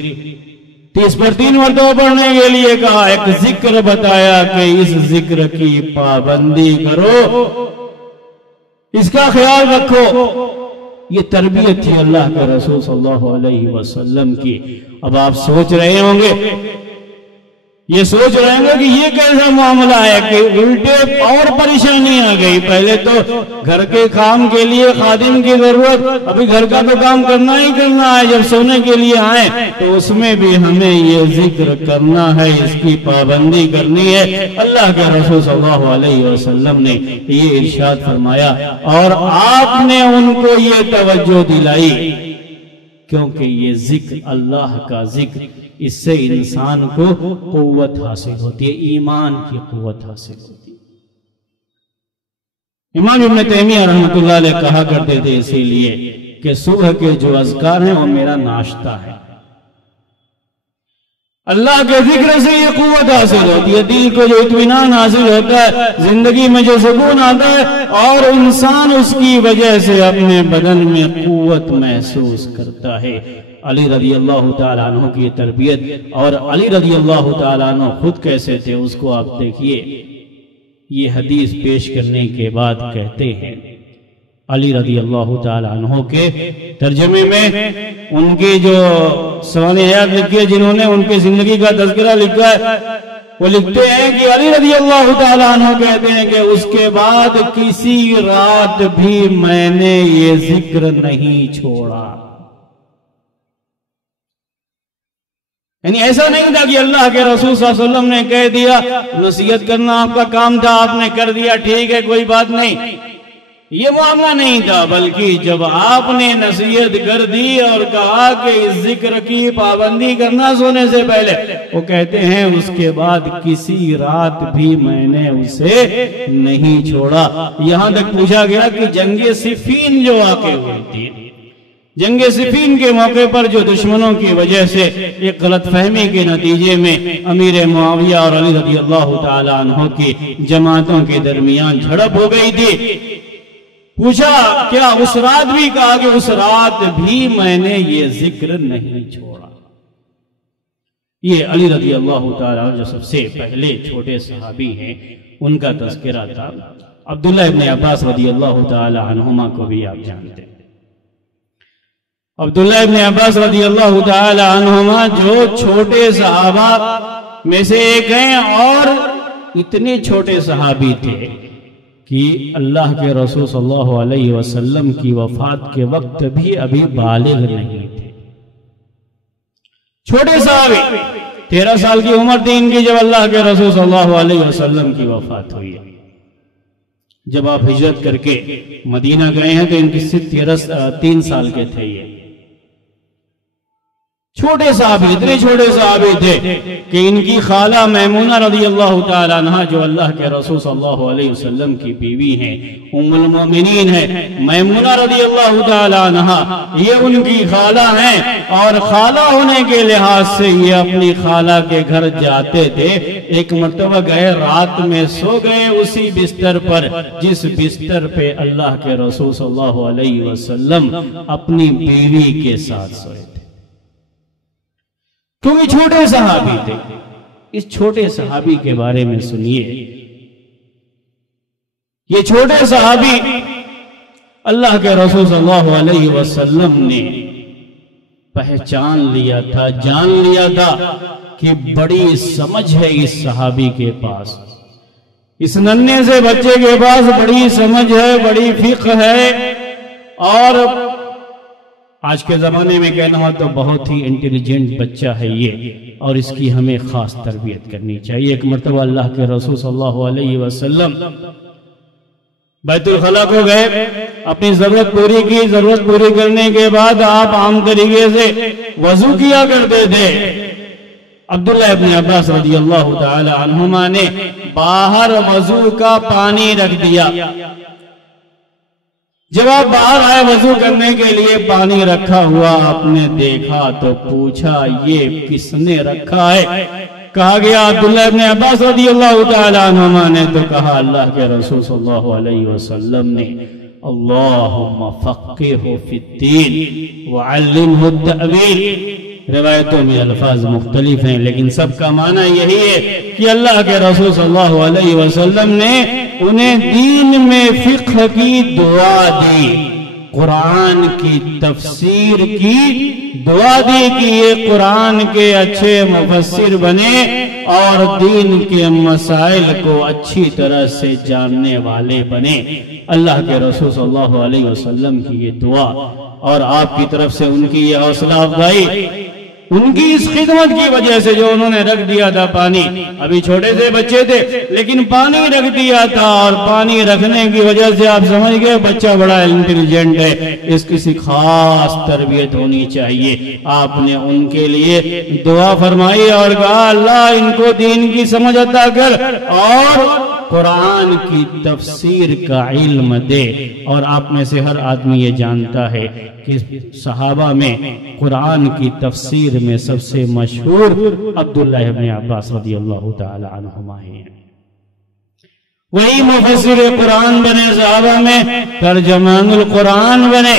30 پر 3 مرتبہ پڑھنے کے لیے کہا۔ ایک ذکر بتایا کہ اس ذکر کی پابندی کرو، اس کا خیال رکھو۔ یہ تربیت تھی اللہ کے رسول صلی اللہ علیہ وسلم کی۔ اب آپ سوچ رہے ہوں گے، یہ سوچ رہے ہیں کہ یہ کیسا معاملہ ہے کہ الٹے اور پریشانی آ گئی۔ پہلے تو گھر کے کام کے لیے خادم کی ضرورت، ابھی گھر کا تو کام کرنا ہی کرنا ہے۔ جب سونے کے لیے آئیں تو اس میں بھی ہمیں یہ ذکر کرنا ہے، اس کی پابندی کرنی ہے۔ اللہ کے رسول صلی اللہ علیہ وسلم نے یہ ارشاد فرمایا اور آپ نے ان کو یہ توجہ دلائی، کیونکہ یہ ذکر اللہ کا ذکر، اس سے انسان کو قوت حاصل ہوتی ہے، ایمان کی قوت حاصل ہوتی ہے۔ امام ابن تیمیہ رحمۃ اللہ علیہ کہا کرتے تھے اسی لیے کہ صبح کے جو اذکار ہیں وہ میرا ناشتہ ہے۔ اللہ کے ذکر سے یہ قوت حاصل ہوتی ہے، دل کو جو اطمینان حاصل ہوتا ہے، زندگی میں جو سکون آتا ہے، اور انسان اس کی وجہ سے اپنے بدن میں قوت محسوس کرتا ہے۔ علی رضی اللہ تعالیٰ عنہ کی تربیت، اور علی رضی اللہ تعالیٰ عنہ خود کیسے تھے اس کو آپ دیکھیے۔ یہ حدیث پیش کرنے کے بعد کہتے ہیں، علی رضی اللہ تعالیٰ عنہ کے ترجمے میں ان کی جو سوانح حیات لکھی ہے، جنہوں نے ان کی زندگی کا تذکرہ لکھا ہے، وہ لکھتے ہیں کہ علی رضی اللہ تعالیٰ عنہ کہتے ہیں کہ اس کے بعد کسی رات بھی میں نے یہ ذکر نہیں چھوڑا۔ یعنی ایسا نہیں تھا کہ اللہ کے رسول صلی اللہ علیہ وسلم نے کہہ دیا، نصیحت کرنا آپ کا کام تھا، آپ نے کر دیا، ٹھیک ہے کوئی بات نہیں، یہ معاملہ نہیں تھا، بلکہ جب آپ نے نصیحت کر دی اور کہا کہ اس ذکر کی پابندی کرنا سونے سے پہلے، وہ کہتے ہیں اس کے بعد کسی رات بھی میں نے اسے نہیں چھوڑا۔ یہاں تک پوچھا گیا کہ جنگ صفین جو واقع ہوئی تھی، جنگ صفین کے موقع پر جو دشمنوں کی وجہ سے ایک غلط فہمی کے نتیجے میں امیر معاویہ اور علی رضی اللہ تعالی عنہ کی جماعتوں کے درمیان جھڑپ ہو گئی تھی، پوچھا کیا اس رات بھی؟ کہا کہ اس رات بھی میں نے یہ ذکر نہیں چھوڑا۔ یہ علی رضی اللہ تعالی عنہ جو سب سے پہلے چھوٹے صحابی ہیں، ان کا تذکرہ تھا۔ عبداللہ ابن عباس رضی اللہ تعالی عنہما کو بھی آپ جانتے ہیں۔ عبداللہ ابن عباس رضی اللہ تعالی عنہما جو چھوٹے صحابہ میں سے ایک ہیں، اور اتنے چھوٹے صحابی تھے کہ اللہ کے رسول صلی اللہ علیہ وسلم کی وفات کے وقت بھی ابھی بالغ نہیں تھے۔ چھوٹے صحابی، 13 سال کی عمر تھی ان کی جب اللہ کے رسول صلی اللہ علیہ وسلم کی وفات ہوئی۔ جب آپ ہجرت کر کے مدینہ گئے ہیں تو ان کی 3 سال کے تھے۔ یہ چھوٹے صحابی، اتنے چھوٹے صحابی تھے کہ ان کی خالہ میمونہ رضی اللہ تعالی عنہ جو اللہ کے رسول صلی اللہ علیہ وسلم کی بیوی ہیں، ام المومنین ہیں، میمونہ رضی اللہ تعالی عنہ، یہ ان کی خالہ ہیں، اور خالہ ہونے کے لحاظ سے یہ اپنی خالہ کے گھر جاتے تھے۔ ایک مرتبہ گئے، رات میں سو گئے اسی بستر پر جس بستر پہ اللہ کے رسول صلی اللہ علیہ وسلم اپنی بیوی کے ساتھ سوئے تھے، کیونکہ چھوٹے صحابی تھے۔ اس چھوٹے صحابی کے بارے میں سنیے۔ یہ چھوٹے صحابی اللہ کے رسول صلی اللہ علیہ وسلم نے پہچان لیا تھا، جان لیا تھا کہ بڑی سمجھ ہے اس صحابی کے پاس، اس ننھے سے بچے کے پاس بڑی سمجھ ہے، بڑی فقہ ہے، اور آج کے زمانے میں کہنا ہو تو بہت ہی انٹیلیجنٹ بچہ ہے یہ، اور اس کی ہمیں خاص تربیت کرنی چاہیے۔ ایک مرتبہ اللہ کے رسول صلی اللہ علیہ وسلم بیت الخلا کو گئے، اپنی ضرورت پوری کی، ضرورت پوری کرنے کے بعد آپ عام طریقے سے وضو کیا کرتے تھے۔ عبداللہ ابن عباس رضی اللہ تعالی عنہما نے باہر وضو کا پانی رکھ دیا۔ جب آپ باہر آئے وضو کرنے کے لیے، پانی رکھا ہوا آپ نے دیکھا تو پوچھا یہ کس نے رکھا ہے؟ کہا گیا عبداللہ ابن عباس رضی اللہ تعالی عنہما نے، تو کہا اللہ کے رسول صلی اللہ علیہ وسلم نے، اللہم فقہہ فی الدین وعلمہ التأویل۔ روایتوں میں الفاظ مختلف ہیں، لیکن سب کا معنی یہی ہے کہ اللہ کے رسول صلی اللہ علیہ وسلم نے انہیں دین میں فقہ کی دعا دی، قرآن کی تفسیر کی دعا دی کہ یہ قرآن کے اچھے مفسر بنے اور دین کے مسائل کو اچھی طرح سے جاننے والے بنے۔ اللہ کے رسول صلی اللہ علیہ وسلم کی یہ دعا اور آپ کی طرف سے ان کی یہ حوصلہ افزائی، ان کی اس خدمت کی وجہ سے جو انہوں نے رکھ دیا تھا پانی، ابھی چھوٹے سے بچے تھے لیکن پانی رکھ دیا تھا، اور پانی رکھنے کی وجہ سے آپ سمجھ گئے بچہ بڑا انٹیلیجنٹ ہے، اس کی خاص تربیت ہونی چاہیے۔ آپ نے ان کے لیے دعا فرمائی اور کہا اللہ ان کو دین کی سمجھ عطا کر اور قرآن کی تفسیر کا علم دے۔ اور آپ میں سے ہر آدمی یہ جانتا ہے کہ صحابہ میں قرآن کی تفسیر میں سب سے مشہور عبداللہ ابن عباس رضی اللہ تعالی عنہما ہیں۔ وہی مفسر قرآن بنے، صحابہ میں ترجمان القرآن بنے،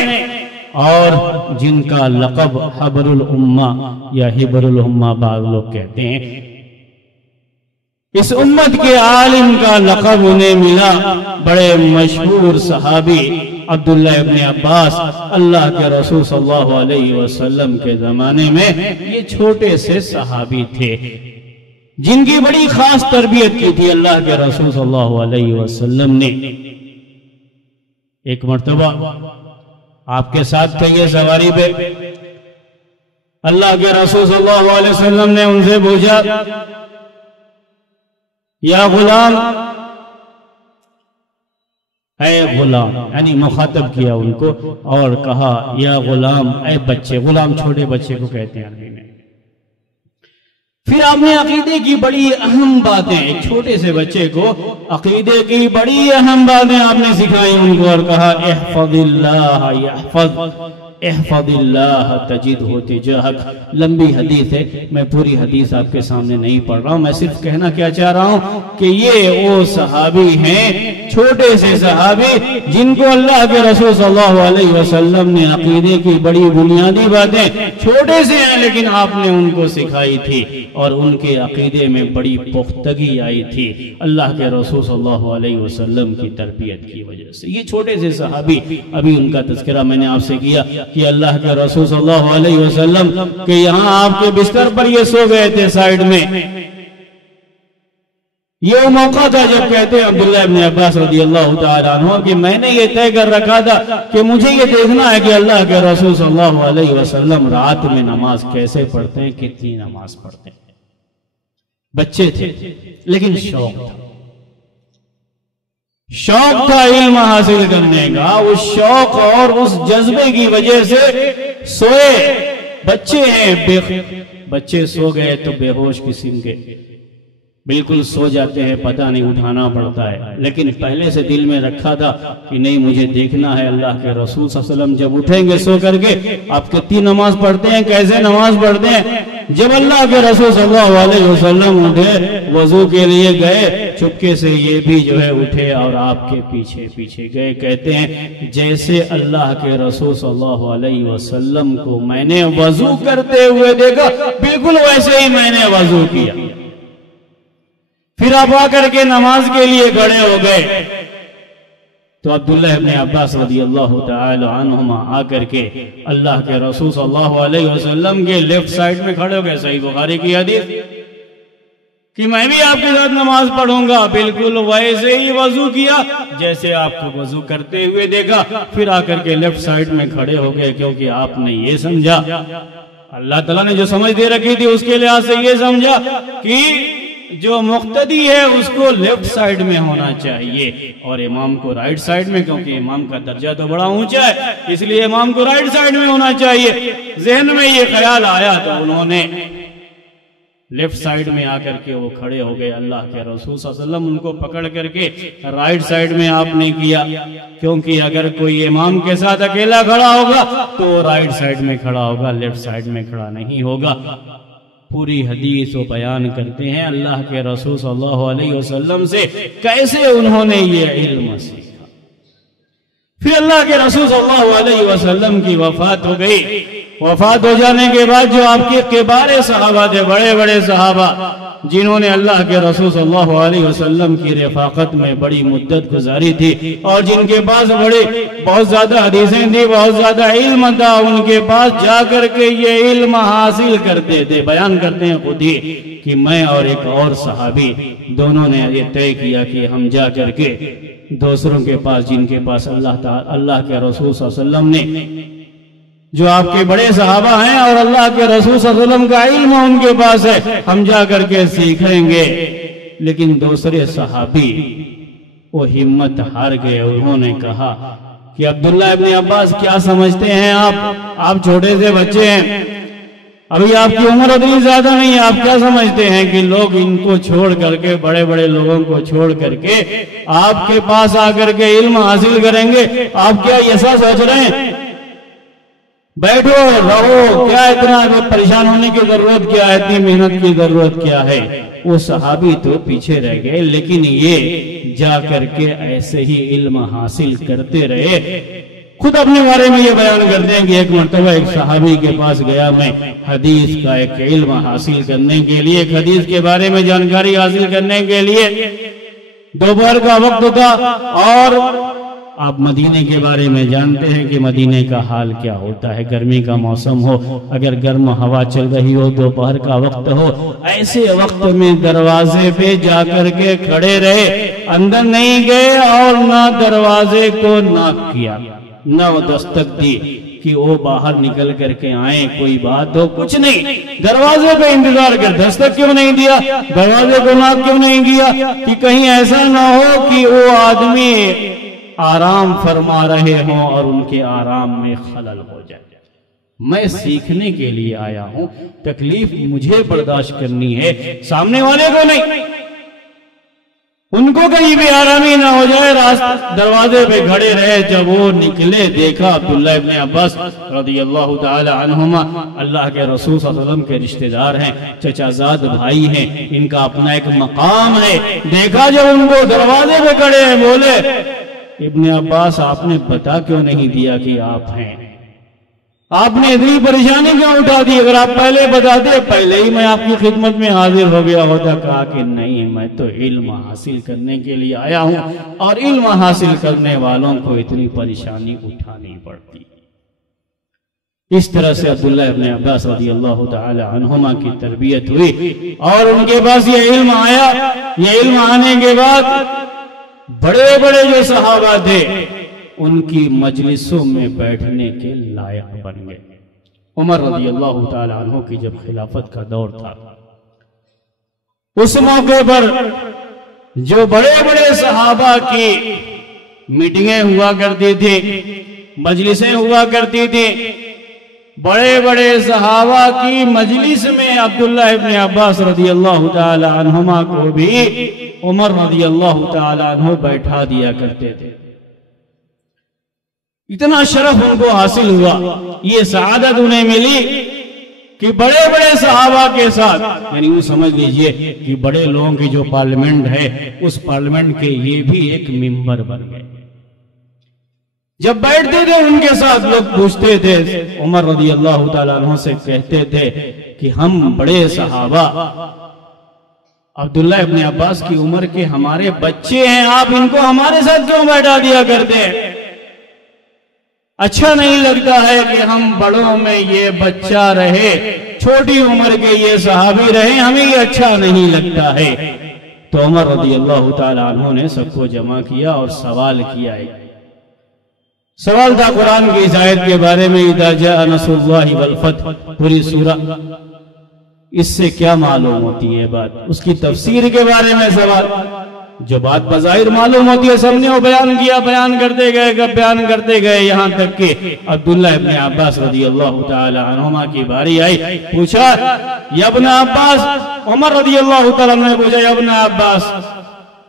اور جن کا لقب حبر الامہ یا حبر الامہ بعض لوگ کہتے ہیں۔ اس امت کے عالم کا لقب انہیں ملا، بڑے مشہور صحابی عبداللہ ابن عباس۔ اللہ کے رسول صلی اللہ علیہ وسلم کے زمانے میں یہ چھوٹے سے صحابی تھے جن کی بڑی خاص تربیت کی تھی اللہ کے رسول صلی اللہ علیہ وسلم نے۔ ایک مرتبہ آپ کے ساتھ تھے یہ سواری پہ، اللہ کے رسول صلی اللہ علیہ وسلم نے ان سے پوچھا یا غلام، اے غلام، یعنی مخاطب کیا ان کو اور کہا یا غلام، اے بچے، غلام چھوٹے بچے کو کہتے ہیں عربی میں۔ پھر آپ نے عقیدے کی بڑی اہم باتیں، ایک چھوٹے سے بچے کو عقیدے کی بڑی اہم باتیں آپ نے سکھائی ان کو، اور کہا احفظ اللہ احفظ اللہ تجدہ تجاہک۔ لمبی حدیث ہے، میں پوری حدیث آپ کے سامنے نہیں پڑھ رہا ہوں، میں صرف کہنا کیا چاہ رہا ہوں کہ یہ وہ صحابی ہیں، چھوٹے سے صحابی جن کو اللہ کے رسول صلی اللہ علیہ وسلم نے عقیدے کی بڑی بنیادی باتیں، چھوٹے سے ہیں لیکن آپ نے ان کو سکھائی تھی، اور ان کے عقیدے میں بڑی پختگی آئی تھی اللہ کے رسول صلی اللہ علیہ وسلم کی تربیت کی وجہ سے۔ یہ چھوٹے سے صحابی، ابھی ان کا تذکرہ میں نے آپ سے کیا کہ اللہ کے رسول صلی اللہ علیہ وسلم کہ یہاں آپ کے بستر پر یہ سو گئے تھے سائیڈ میں، یہ وہ موقع تھا جب کہتے ہیں عبداللہ ابن عباس رضی اللہ تعالیٰ عنہ کہ میں نے یہ طے کر رکھا تھا کہ مجھے یہ دیکھنا ہے کہ اللہ کے رسول صلی اللہ علیہ وسلم رات میں نماز کیسے پڑھتے ہیں، کتنی نماز پڑھتے ہیں۔ بچے تھے لیکن شوق تھا علم حاصل کرنے کا، اس شوق اور اس جذبے کی وجہ سے سوئے۔ بچے ہیں، بچے سو گئے تو بے ہوش قسم کے بالکل سو جاتے ہیں، پتہ نہیں اٹھانا پڑتا ہے، لیکن پہلے سے دل میں رکھا تھا کہ نہیں مجھے دیکھنا ہے اللہ کے رسول صلی اللہ علیہ وسلم جب اٹھیں گے سو کر کے آپ کتنی نماز پڑھتے ہیں، کیسے نماز پڑھتے ہیں۔ جب اللہ کے رسول صلی اللہ علیہ وسلم اٹھے، وضو کے لیے گئے، چپکے سے یہ بھی جو ہے اٹھے اور آپ کے پیچھے پیچھے گئے۔ کہتے ہیں جیسے اللہ کے رسول صلی اللہ علیہ وسلم کو میں نے وضو کرتے ہوئے دیکھا، بالکل ویسے ہی میں نے وضو کیا۔ پھر آپ آ کر کے نماز کے لیے کھڑے ہو گئے تو عبداللہ ابن عباس رضی اللہ تعالی عنہما آ کر کے اللہ کے رسول صلی اللہ علیہ وسلم کے لیفٹ سائڈ میں کھڑے ہو گئے. صحیح بخاری کی حدیث کہ میں بھی آپ کے ساتھ نماز پڑھوں گا. بالکل ویسے ہی وضو کیا جیسے آپ کو وضو کرتے ہوئے دیکھا, پھر آ کر کے لیفٹ سائڈ میں کھڑے ہو گئے, کیونکہ آپ نے یہ سمجھا, اللہ تعالیٰ نے جو سمجھ دے رکھی تھی اس کے لحاظ سے یہ سمجھا کہ جو مقتدی ہے اس کو لیفٹ سائڈ میں ہونا چاہیے اور امام کو رائٹ سائڈ میں, کیونکہ امام کا درجہ تو بڑا اونچا ہے, اس لیے امام کو رائٹ سائڈ میں ہونا چاہیے. ذہن میں یہ خیال آیا تو انہوں نے لیفٹ سائڈ میں آ کر کے وہ کھڑے ہو گئے. اللہ کے رسول صلی اللہ علیہ وسلم ان کو پکڑ کر کے رائٹ سائڈ میں آپ نے کیا, کیونکہ اگر کوئی امام کے ساتھ اکیلا کھڑا ہوگا تو رائٹ سائڈ میں کھڑا ہوگا, لیفٹ سائڈ میں کھڑا نہیں ہوگا. پوری حدیث و بیان کرتے ہیں اللہ کے رسول صلی اللہ علیہ وسلم سے کیسے انہوں نے یہ علم سیکھا. پھر اللہ کے رسول صلی اللہ علیہ وسلم کی وفات ہو گئی. وفات ہو جانے کے بعد جو آپ کے کبار صحابہ تھے, بڑے بڑے صحابہ جنہوں نے اللہ کے رسول صلی اللہ علیہ وسلم کی رفاقت میں بڑی مدت گزاری تھی اور جن کے پاس بہت زیادہ حدیثیں تھی, بہت زیادہ علم تھا, ان کے پاس جا کر کے یہ علم حاصل کرتے تھے. بیان کرتے ہیں خود ہی کہ میں اور ایک اور صحابی دونوں نے یہ طے کیا کہ ہم جا کر کے دوسروں کے پاس جن کے پاس اللہ کے رسول صلی اللہ علیہ وسلم نے, جو آپ کے بڑے صحابہ ہیں اور اللہ کے رسول صلی اللہ علیہ وسلم کا علم ان کے پاس ہے, ہم جا کر کے سیکھیں گے. لیکن دوسرے صحابی وہ ہمت ہار گئے. انہوں نے کہا کہ عبداللہ ابن عباس کیا سمجھتے ہیں آپ چھوٹے سے بچے ہیں, ابھی آپ کی عمر اتنی زیادہ نہیں ہے, آپ کیا سمجھتے ہیں کہ لوگ ان کو چھوڑ کر کے, بڑے بڑے لوگوں کو چھوڑ کر کے آپ کے پاس آ کر کے علم حاصل کریں گے؟ آپ کیا ایسا سوچ رہے ہیں؟ بیٹھو رہو, کیا اتنا پریشان ہونے کی ضرورت کیا ہے, اتنی محنت کی ضرورت کیا ہے. وہ صحابی تو پیچھے رہ گئے, لیکن یہ جا کر کے ایسے ہی علم حاصل کرتے رہے. خود اپنے بارے میں یہ بیان کرتے ہیں کہ ایک مرتبہ ایک صحابی کے پاس گیا میں حدیث کا ایک علم حاصل کرنے کے لیے, ایک حدیث کے بارے میں جانکاری حاصل کرنے کے لیے. دوپہر کا وقت تھا اور آپ مدینے کے بارے میں جانتے ہیں کہ مدینے کا حال کیا ہوتا ہے. گرمی کا موسم ہو, اگر گرم ہوا چل رہی ہو, دوپہر کا وقت ہو, ایسے وقت میں دروازے پہ جا کر کے کھڑے رہے, اندر نہیں گئے اور نہ دروازے کو ناک کیا, نہ دستک دی کہ وہ باہر نکل کر کے آئیں, کوئی بات ہو, کچھ نہیں. دروازے پہ انتظار کر, دستک کیوں نہیں دیا, دروازے کو ناک کیوں نہیں کیا کہ کہیں ایسا نہ ہو کہ وہ آدمی آرام فرما رہے ہوں اور ان کے آرام میں خلل ہو جائے. میں سیکھنے کے لیے آیا ہوں, تکلیف مجھے برداشت کرنی ہے, سامنے والے کو نہیں. ان کو کہیں بھی آرامی نہ ہو جائے, دروازے پہ کھڑے رہے. جب وہ نکلے دیکھا عبداللہ ابن عباس رضی اللہ تعالی عنہما اللہ کے رسول صلی اللہ علیہ وسلم کے رشتہ دار ہیں, چچا زاد بھائی ہیں, ان کا اپنا ایک مقام ہے. دیکھا جب ان کو دروازے پہ کھڑے ہیں, بولے ابن عباس آپ نے بتا کیوں نہیں دیا کہ آپ ہیں, آپ نے اتنی پریشانی کیوں اٹھا دی, اگر آپ پہلے بتاتے پہلے ہی میں آپ کی خدمت میں حاضر ہو گیا ہوتا. کہا کہ نہیں, میں تو علم حاصل کرنے کے لیے آیا ہوں اور علم حاصل کرنے والوں کو اتنی پریشانی اٹھانی پڑتی. اس طرح سے عبداللہ ابن عباس رضی اللہ تعالی عنہما کی تربیت ہوئی اور ان کے پاس یہ علم آیا. یہ علم آنے کے بعد بڑے بڑے جو صحابہ تھے ان کی مجلسوں میں بیٹھنے کے لائق بن گئے. عمر رضی اللہ تعالی عنہ کی جب خلافت کا دور تھا, اس موقع پر جو بڑے بڑے صحابہ کی میٹنگیں ہوا کرتی تھی, مجلسیں ہوا کرتی تھی, بڑے بڑے صحابہ کی مجلس میں عبداللہ ابن عباس رضی اللہ تعالی عنہما کو بھی عمر رضی اللہ تعالی عنہ بیٹھا دیا کرتے تھے. اتنا شرف ان کو حاصل ہوا, یہ سعادت انہیں ملی کہ بڑے بڑے صحابہ کے ساتھ, یعنی وہ سمجھ لیجئے کہ بڑے لوگوں کی جو پارلیمنٹ ہے, اس پارلیمنٹ کے یہ بھی ایک ممبر بن گئے. جب بیٹھتے تھے ان کے ساتھ لوگ پوچھتے تھے, عمر رضی اللہ تعالیٰ عنہ سے کہتے تھے کہ ہم بڑے صحابہ عبداللہ ابن عباس کی عمر کے ہمارے بچے ہیں، آپ ان کو ہمارے ساتھ کیوں بیٹھا دیا کرتے ہیں؟ اچھا نہیں لگتا ہے کہ ہم بڑوں میں یہ بچہ رہے، چھوٹی عمر کے یہ صحابی رہے، ہمیں یہ اچھا نہیں لگتا ہے۔ تو عمر رضی اللہ تعالی عنہ نے سب کو جمع کیا اور سوال کیا ہے۔ سوال تھا قرآن کی اس آیت کے بارے میں، اذا جاء نصر اللہ والفتح، پوری سورہ، اس سے کیا معلوم ہوتی ہے بات؟ اس کی تفسیر کے بارے میں سوال، جو بات بظاہر معلوم ہوتی ہے سب نے وہ بیان کیا، بیان کرتے گئے یہاں تک کہ عبداللہ ابن عباس رضی اللہ تعالی عنہما کی باری آئی۔ پوچھا یا ابن عباس، عمر رضی اللہ تعالی عنہ نے پوچھا یا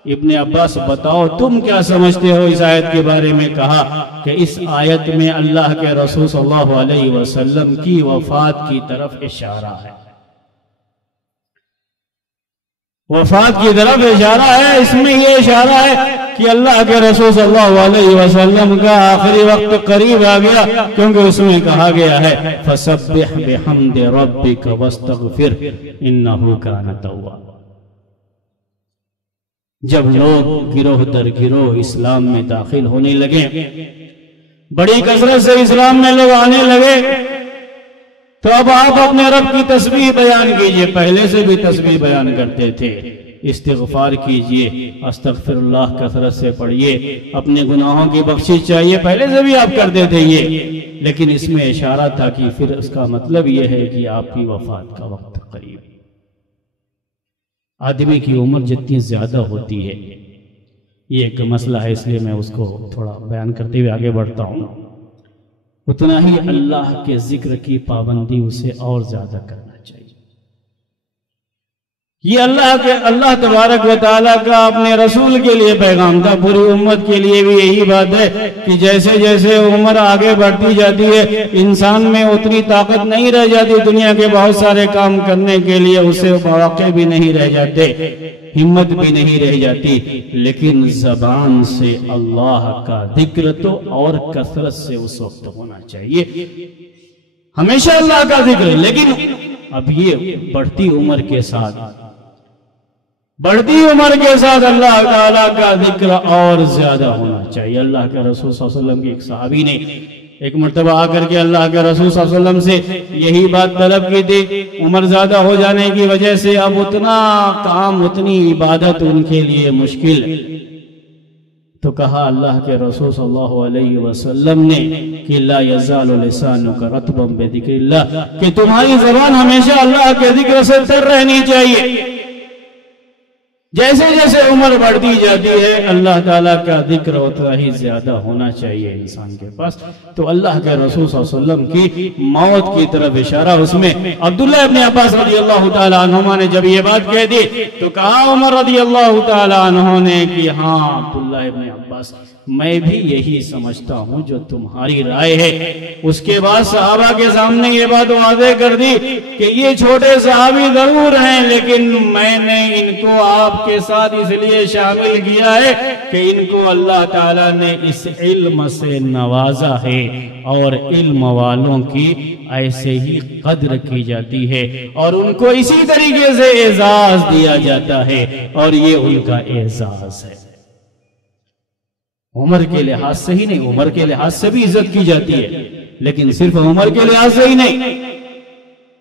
ابن عباس بتاؤ تم کیا سمجھتے ہو اس آیت کے بارے میں؟ کہا کہ اس آیت میں اللہ کے رسول صلی اللہ علیہ وسلم کی وفات کی طرف اشارہ ہے، وفات کی طرف اشارہ ہے۔ اس میں یہ اشارہ ہے کہ اللہ کے رسول صلی اللہ علیہ وسلم کا آخری وقت قریب آ گیا، کیونکہ اس میں کہا گیا ہے فَسَبِّحْ بِحَمْدِ رَبِّكَ وَاسْتَغْفِرْ إِنَّهُ كَانَ تَوَّابًا۔ جب لوگ گروہ در گروہ اسلام میں داخل ہونے لگے، بڑی کثرت سے اسلام میں لوگ آنے لگے، تو اب آپ اپنے رب کی تسبیح بیان کیجئے۔ پہلے سے بھی تسبیح بیان کرتے تھے، استغفار کیجئے، استغفر اللہ کثرت سے پڑھئے، اپنے گناہوں کی بخشش چاہیے، پہلے سے بھی آپ کرتے تھے یہ، لیکن اس میں اشارہ تھا کہ پھر اس کا مطلب یہ ہے کہ آپ کی وفات کا وقت قریب۔ آدمی کی عمر جتنی زیادہ ہوتی ہے، یہ ایک مسئلہ ہے، اس لیے میں اس کو تھوڑا بیان کرتے ہوئے آگے بڑھتا ہوں، اتنا ہی اللہ کے ذکر کی پابندی اسے اور زیادہ کرنا چاہیے۔ یہ اللہ تبارک و تعالیٰ کا اپنے رسول کے لیے پیغام تھا، پوری امت کے لیے بھی یہی بات ہے کہ جیسے جیسے عمر آگے بڑھتی جاتی ہے، انسان میں اتنی طاقت نہیں رہ جاتی دنیا کے بہت سارے کام کرنے کے لیے، اسے مواقع بھی نہیں رہ جاتے، ہمت بھی نہیں رہ جاتی، لیکن زبان سے اللہ کا ذکر تو اور کثرت سے اس وقت ہونا چاہیے، ہمیشہ اللہ کا ذکر۔ لیکن اب یہ بڑھتی عمر کے ساتھ اللہ تعالیٰ کا ذکر اور زیادہ ہونا چاہیے۔ اللہ کے رسول صلی اللہ علیہ وسلم کی ایک صحابی نے ایک مرتبہ آ کر کے اللہ کے رسول صلی اللہ علیہ وسلم سے یہی بات طلب کی تھی، عمر زیادہ ہو جانے کی وجہ سے اب اتنا کام، اتنی عبادت ان کے لیے مشکل، تو کہا اللہ کے رسول صلی اللہ علیہ وسلم نے کہ لا یزال لسانک رطبا بذکر اللہ، کہ تمہاری زبان ہمیشہ اللہ کے ذکر سے تر رہنی چاہیے۔ جیسے جیسے عمر بڑھتی جاتی ہے اللہ تعالیٰ کا ذکر اتنا ہی زیادہ ہونا چاہیے انسان کے پاس۔ تو اللہ کے رسول صلی اللہ علیہ وسلم کی موت کی طرف اشارہ، اس میں عبداللہ ابن عباس رضی اللہ تعالی عنہما نے جب یہ بات کہہ دی تو کہا عمر رضی اللہ تعالی عنہ نے کہ ہاں عبداللہ ابن عباس، میں بھی یہی سمجھتا ہوں جو تمہاری رائے ہے۔ اس کے بعد صحابہ کے سامنے یہ بات واضح کر دی کہ یہ چھوٹے صحابی ضرور ہیں، لیکن میں نے ان کو آپ کے ساتھ اس لیے شامل کیا ہے کہ ان کو اللہ تعالیٰ نے اس علم سے نوازا ہے، اور علم والوں کی ایسے ہی قدر کی جاتی ہے، اور ان کو اسی طریقے سے اعزاز دیا جاتا ہے، اور یہ ان کا اعزاز ہے۔ عمر کے لحاظ سے ہی نہیں، عمر کے لحاظ سے بھی عزت کی جاتی ہے، لیکن صرف عمر کے لحاظ سے ہی نہیں،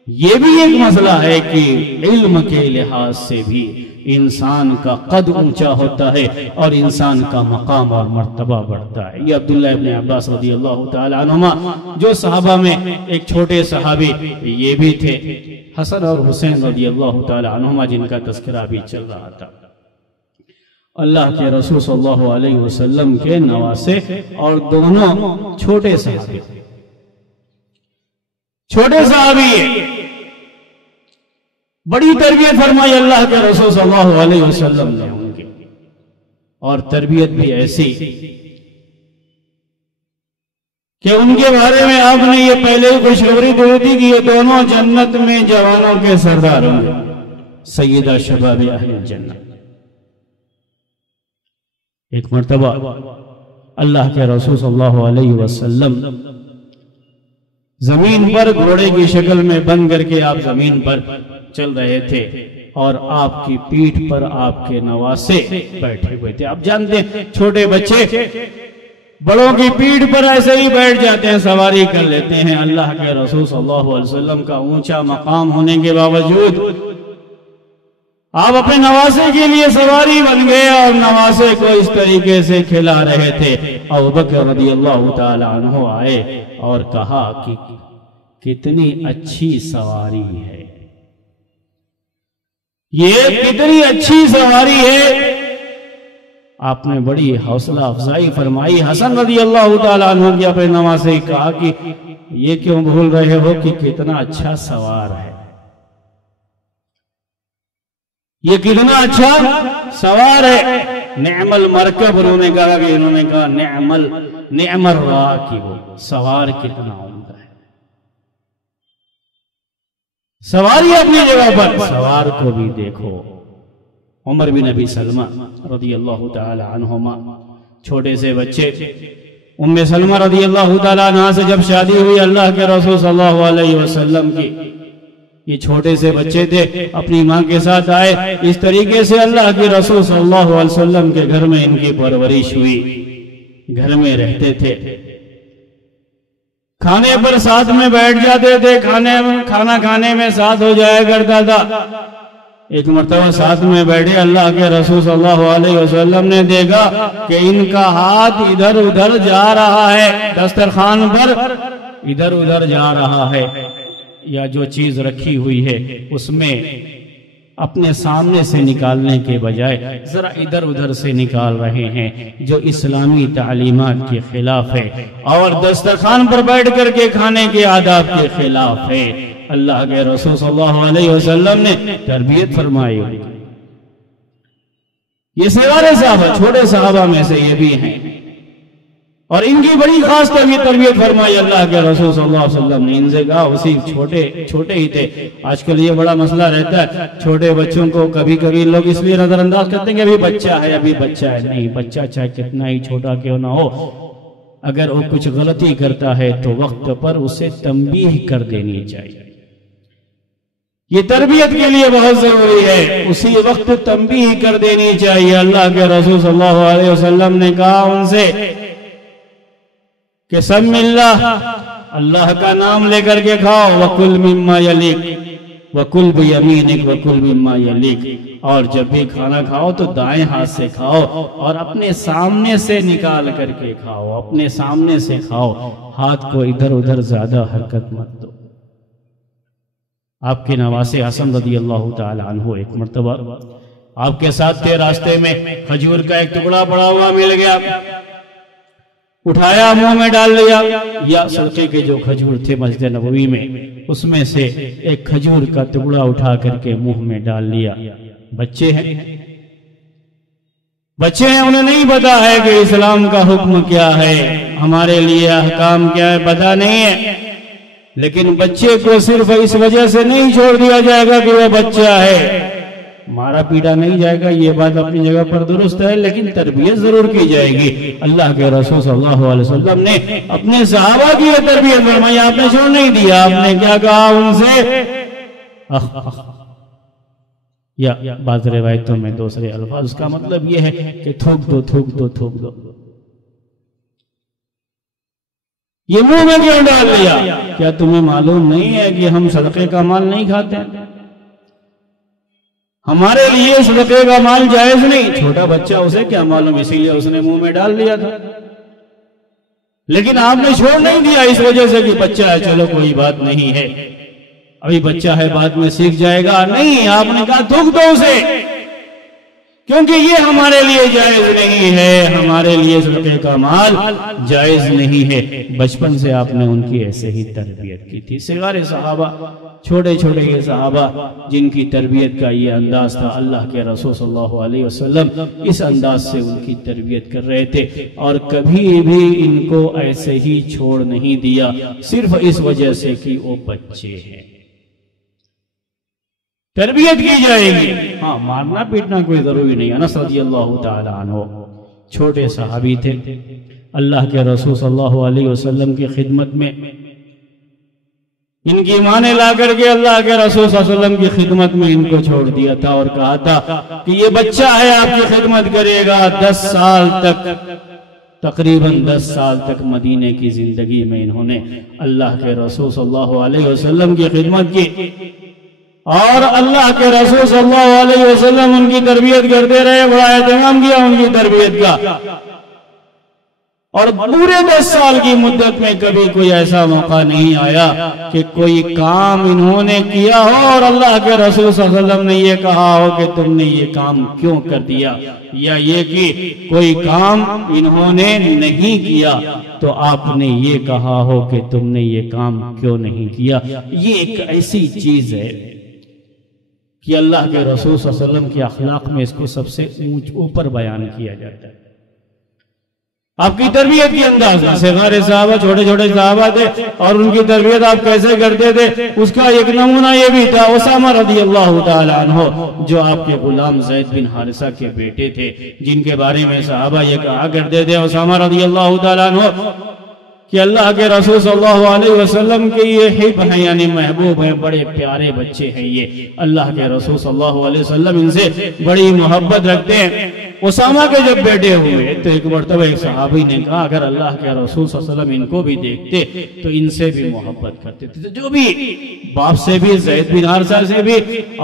یہ بھی ایک مسئلہ ہے کہ علم کے لحاظ سے بھی انسان کا قد اونچا ہوتا ہے اور انسان کا مقام اور مرتبہ بڑھتا ہے۔ یہ عبداللہ ابن عباس رضی اللہ تعالی عنہما، جو صحابہ میں ایک چھوٹے صحابی یہ بھی تھے، حسن اور حسین رضی اللہ تعالی عنہما، جن کا تذکرہ بھی چل رہا تھا، اللہ کے رسول صلی اللہ علیہ وسلم کے نواسے، اور دونوں چھوٹے صحابی، بڑی تربیت فرمائی اللہ کے رسول صلی اللہ علیہ وسلم نے ان کی، اور تربیت بھی ایسی کہ ان کے بارے میں آپ نے یہ پہلے ہی خوشخبری دی تھی کہ یہ دونوں جنت میں جوانوں کے سردار ہوں گے، سیدہ شباب اہل الجنہ۔ ایک مرتبہ اللہ کے رسول صلی اللہ علیہ وسلم زمین پر گھوڑے کی شکل میں بند کر کے آپ زمین پر چل رہے تھے، اور آپ کی پیٹھ پر آپ کے نواسے بیٹھے ہوئے تھے۔ آپ جانتے ہیں چھوٹے بچے بڑوں کی پیٹھ پر ایسے ہی بیٹھ جاتے ہیں، سواری کر لیتے ہیں۔ اللہ کے رسول صلی اللہ علیہ وسلم کا اونچا مقام ہونے کے باوجود آپ اپنے نواسے کے لیے سواری بن گئے اور نواسے کو اس طریقے سے کھلا رہے تھے۔ ابوبکر رضی اللہ تعالی عنہ آئے اور کہا کہ کتنی اچھی سواری ہے، یہ کتنی اچھی سواری ہے۔ آپ نے بڑی حوصلہ افزائی فرمائی۔ حسن رضی اللہ تعالیٰ عنہ کی اپنے نواسے کہا کہ یہ کیوں بھول رہے ہو کہ کتنا اچھا سوار ہے، یہ کتنا اچھا سوار ہے۔ نعم المرکب انہوں نے کہا کہ انہوں نے کہا نعم الراکب، سوار کتنا عمدہ ہے۔ سواری اپنی جگہ پر، سوار کو بھی دیکھو۔ عمر بن ابی سلمہ رضی اللہ تعالی عنہما، چھوٹے سے بچے، ام سلمہ رضی اللہ تعالی عنہ سے جب شادی ہوئی اللہ کے رسول صلی اللہ علیہ وسلم کی، یہ چھوٹے سے بچے تھے، اپنی ماں کے ساتھ آئے۔ اس طریقے سے اللہ کے رسول صلی اللہ علیہ وسلم کے گھر میں ان کی پرورش ہوئی، گھر میں رہتے تھے، کھانے پر ساتھ میں بیٹھ جاتے تھے، کھانا کھانے میں ساتھ ہو جایا کرتا تھا۔ ایک مرتبہ ساتھ میں بیٹھے، اللہ کے رسول صلی اللہ علیہ وسلم نے دیکھا کہ ان کا ہاتھ ادھر ادھر جا رہا ہے، دسترخوان پر ادھر ادھر جا رہا ہے، یا جو چیز رکھی ہوئی ہے اس میں اپنے سامنے سے نکالنے کے بجائے ذرا ادھر ادھر سے نکال رہے ہیں، جو اسلامی تعلیمات کے خلاف ہے اور دسترخوان پر بیٹھ کر کے کھانے کے آداب کے خلاف ہے۔ اللہ کے رسول صلی اللہ علیہ وسلم نے تربیت فرمائی۔ یہ سوارے صحابہ، چھوٹے صحابہ میں سے یہ بھی ہیں، اور ان کی بڑی خاص تربیت فرمائی اللہ کے رسول صلی اللہ علیہ وسلم نے۔ ان سے کہا، اسی چھوٹے ہی تھے۔ آج کل یہ بڑا مسئلہ رہتا ہے، چھوٹے بچوں کو کبھی کبھی لوگ اس لیے نظر انداز کرتے ہیں کہ ابھی بچہ ہے، ابھی بچہ ہے۔ نہیں، بچہ چاہے کتنا ہی چھوٹا کیوں نہ ہو، اگر وہ کچھ غلطی کرتا ہے تو وقت پر اسے تنبیہ کر دینی چاہیے۔ یہ تربیت کے لیے بہت ضروری ہے، اسی وقت تنبیہ کر دینی چاہیے۔ اللہ کے رسول صلی اللہ علیہ وسلم نے کہا ان سے کہ سم اللہ، اللہ کا نام لے کر کے کھاؤ، وَكُلْ مِمَّا يَلِيكَ وَكُلْ بِيَمِينِكَ وَكُلْ مِمَّا يَلِيكَ، اور جب بھی کھانا کھاؤ تو دائیں ہاتھ سے کھاؤ اور اپنے سامنے سے نکال کر کے کھاؤ، اپنے سامنے سے کھاؤ، ہاتھ کو ادھر ادھر زیادہ حرکت مت دو۔ آپ کے نواسے حسن رضی اللہ تعالی عنہ ایک مرتبہ آپ کے ساتھ تھے، راستے میں کھجور کا ایک ٹکڑا پڑا ہوا مل گیا، اٹھایا منہ میں ڈال لیا، یا صدقے کے جو کھجور تھے مسجد نبوی میں اس میں سے ایک کھجور کا ٹکڑا اٹھا کر کے منہ میں ڈال لیا۔ بچے ہیں، انہیں نہیں پتا ہے کہ اسلام کا حکم کیا ہے، ہمارے لیے احکام کیا ہے، پتا نہیں ہے۔ لیکن بچے کو صرف اس وجہ سے نہیں چھوڑ دیا جائے گا کہ وہ بچہ ہے، مارا پیٹا نہیں جائے گا، یہ بات اپنی جگہ پر درست ہے، لیکن تربیت ضرور کی جائے گی۔ اللہ کے رسول صلی اللہ علیہ وسلم نے اپنے صحابہ کی یہ تربیت فرمائی، آپ نے چھوڑ نہیں دیا۔ آپ نے کیا کہا ان سے؟ یا بعض روایتوں میں دوسرے الفاظ، اس کا مطلب یہ ہے کہ تھوک دو تھوک دو تھوک دو۔ یہ منہ میں کیوں ڈال لیا؟ کیا تمہیں معلوم نہیں ہے کہ ہم صدقے کا مال نہیں کھاتے ہیں؟ ہمارے لیے صدقے کا مال جائز نہیں۔ چھوٹا بچہ اسے کیا معلوم، اسی لیے اس نے منہ میں ڈال لیا تھا، لیکن آپ نے چھوڑ نہیں دیا اس وجہ سے کہ بچہ ہے، چلو کوئی بات نہیں ہے، ابھی بچہ ہے بعد میں سیکھ جائے گا۔ نہیں، آپ نے کہا تھوک دو اسے، کیونکہ یہ ہمارے لیے جائز نہیں ہے، ہمارے لیے صدقے کا مال جائز نہیں ہے۔ بچپن سے آپ نے ان کی ایسے ہی تربیت کی تھی۔ صغار صحابہ، چھوٹے چھوٹے یہ صحابہ جن کی تربیت کا یہ انداز تھا، اللہ کے رسول صلی اللہ علیہ وسلم اس انداز سے ان کی تربیت کر رہے تھے، اور کبھی بھی ان کو ایسے ہی چھوڑ نہیں دیا، صرف اس وجہ سے کہ وہ بچے ہیں۔ تربیت کی جائے گی، ہاں مارنا پیٹنا کوئی ضروری نہیں۔ انس رضی اللہ تعالی عنہ چھوٹے صحابی تھے، اللہ کے رسول صلی اللہ علیہ وسلم کی خدمت میں ان کی ماں نے لا کر کے اللہ کے رسول صلی اللہ علیہ وسلم کی خدمت میں ان کو چھوڑ دیا تھا اور کہا تھا کہ یہ بچہ ہے آپ کی خدمت کرے گا 10 سال تک، تقریباً 10 سال تک مدینے کی زندگی میں انہوں نے اللہ کے رسول صلی اللہ علیہ وسلم کی خدمت کی، اور اللہ کے رسول صلی اللہ علیہ وسلم ان کی تربیت کرتے رہے، بڑا اہتمام کیا ان کی تربیت کا، اور پورے 10 سال کی مدت میں کبھی کوئی ایسا موقع نہیں آیا کہ کوئی کام انہوں نے کیا ہو اور اللہ کے رسول صلی اللہ علیہ وسلم نے یہ کہا ہو کہ تم نے یہ کام کیوں کر دیا، یا یہ کہ کوئی کام انہوں نے نہیں کیا تو آپ نے یہ کہا ہو کہ تم نے یہ کام کیوں نہیں کیا۔ یہ ایک ایسی چیز ہے کہ اللہ کے رسول صلی اللہ علیہ وسلم کے اخلاق میں اس کو سب سے اوپر بیان کیا جاتا ہے۔ آپ کی تربیت کے انداز میں صغار صحابہ، چھوٹے چھوٹے صحابہ تھے اور ان کی تربیت آپ کیسے کرتے تھے، اس کا ایک نمونہ یہ بھی تھا اسامہ رضی اللہ تعالی عنہ، جو آپ کے غلام زید بن حارثہ کے بیٹے تھے، جن کے بارے میں صحابہ یہ کہا کرتے تھے اسامہ رضی اللہ تعالی عنہ کہ اللہ کے رسول صلی اللہ علیہ وسلم کے یہ حب ہیں، یعنی محبوب ہیں، بڑے پیارے بچے ہیں، یہ اللہ کے رسول صلی اللہ علیہ وسلم ان سے بڑی محبت رکھتے ہیں۔ اسامہ کے جب بیٹے ہوئے تو ایک مرتبہ ایک صحابی نے کہا اگر اللہ کے رسول صلی اللہ علیہ وسلم ان کو بھی دیکھتے تو ان سے بھی محبت کرتے تھے، جو بھی باپ سے بھی، زید بن حارثہ سے بھی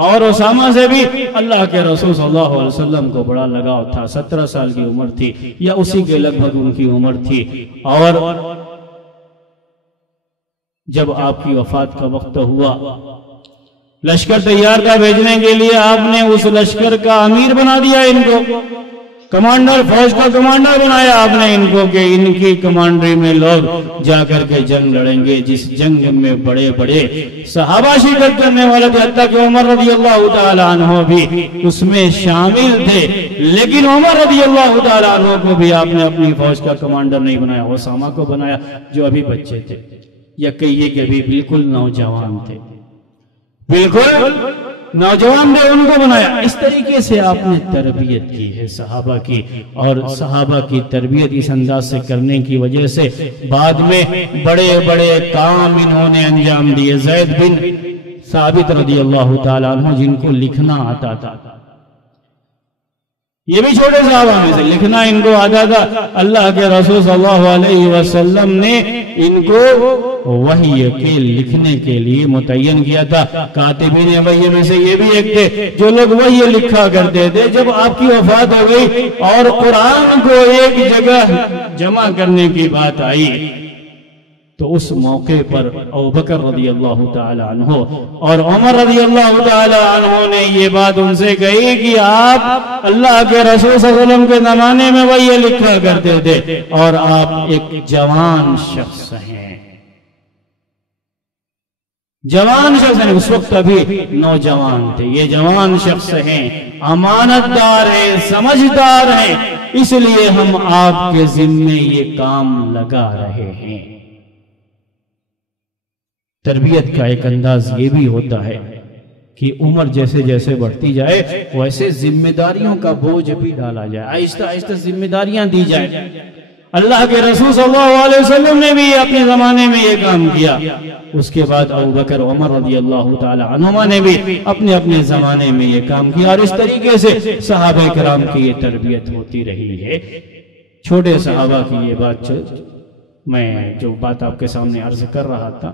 اور اسامہ سے بھی اللہ کے رسول صلی اللہ علیہ وسلم کو بڑا لگاؤ تھا۔ 17 سال کی عمر تھی یا اسی کے لگ بھگ ان کی عمر تھی، اور جب آپ کی وفات کا وقت ہوا، لشکر تیار تھا بھیجنے کے لیے، آپ نے اس لشکر کا امیر بنا دیا ان کو، کمانڈر، فوج کا کمانڈر بنایا آپ نے ان کو کہ ان کی کمانڈری میں لوگ جا کر کے جنگ لڑیں گے، جس جنگ میں بڑے بڑے صحابہ شرکت کرنے والے تھے، حتیٰ کہ عمر رضی اللہ تعالی عنہ بھی اس میں شامل تھے، لیکن عمر رضی اللہ تعالی عنہ کو بھی آپ نے اپنی فوج کا کمانڈر نہیں بنایا، اسامہ کو بنایا جو ابھی بچے تھے، یا کہیے کہ ابھی بالکل نوجوان تھے، بالکل نوجوان تھے، ان کو بنایا۔ اس طریقے سے آپ نے تربیت کی ہے صحابہ کی، اور صحابہ کی تربیت اس انداز سے کرنے کی وجہ سے بعد میں بڑے بڑے کام انہوں نے انجام دیے۔ زید بن ثابت رضی اللہ تعالیٰ عنہ جن کو لکھنا آتا تھا، یہ بھی چھوٹے صحابہ میں سے، لکھنا ان کو آتا تھا، اللہ کے رسول صلی اللہ علیہ وسلم نے ان کو وحی کے لکھنے کے لیے متعین کیا تھا۔ کاتبین وحی میں سے یہ بھی ایک تھے جو لوگ وحی لکھا کرتے تھے۔ جب آپ کی وفات ہو گئی اور قرآن کو ایک جگہ جمع کرنے کی بات آئی تو اس موقع پر ابوبکر رضی اللہ تعالی عنہ اور عمر رضی اللہ تعالی عنہ نے یہ بات ان سے کہی کہ آپ اللہ کے رسول صلی اللہ علیہ وسلم کے زمانے میں وحی لکھا کرتے تھے اور آپ ایک جوان شخص ہیں، جوان شخص ہیں، اس وقت ابھی نوجوان تھے، یہ جوان شخص ہیں، امانت دار ہیں، سمجھدار ہیں، اس لیے ہم آپ کے ذمے یہ کام لگا رہے ہیں۔ تربیت کا ایک انداز یہ بھی ہوتا ہے کہ عمر جیسے جیسے بڑھتی جائے ویسے ذمہ داریوں کا بوجھ بھی ڈالا جائے، آہستہ آہستہ ذمہ داریاں دی جائیں۔ اللہ کے رسول صلی اللہ علیہ وسلم نے بھی اپنے زمانے میں یہ کام کیا، اس کے بعد ابوبکر عمر رضی اللہ تعالی عنہما نے بھی اپنے اپنے زمانے میں یہ کام کیا، اور اس طریقے سے صحابہ کرام کی یہ تربیت ہوتی رہی ہے۔ چھوٹے صحابہ کی یہ بات میں جو بات آپ کے سامنے عرض کر رہا تھا،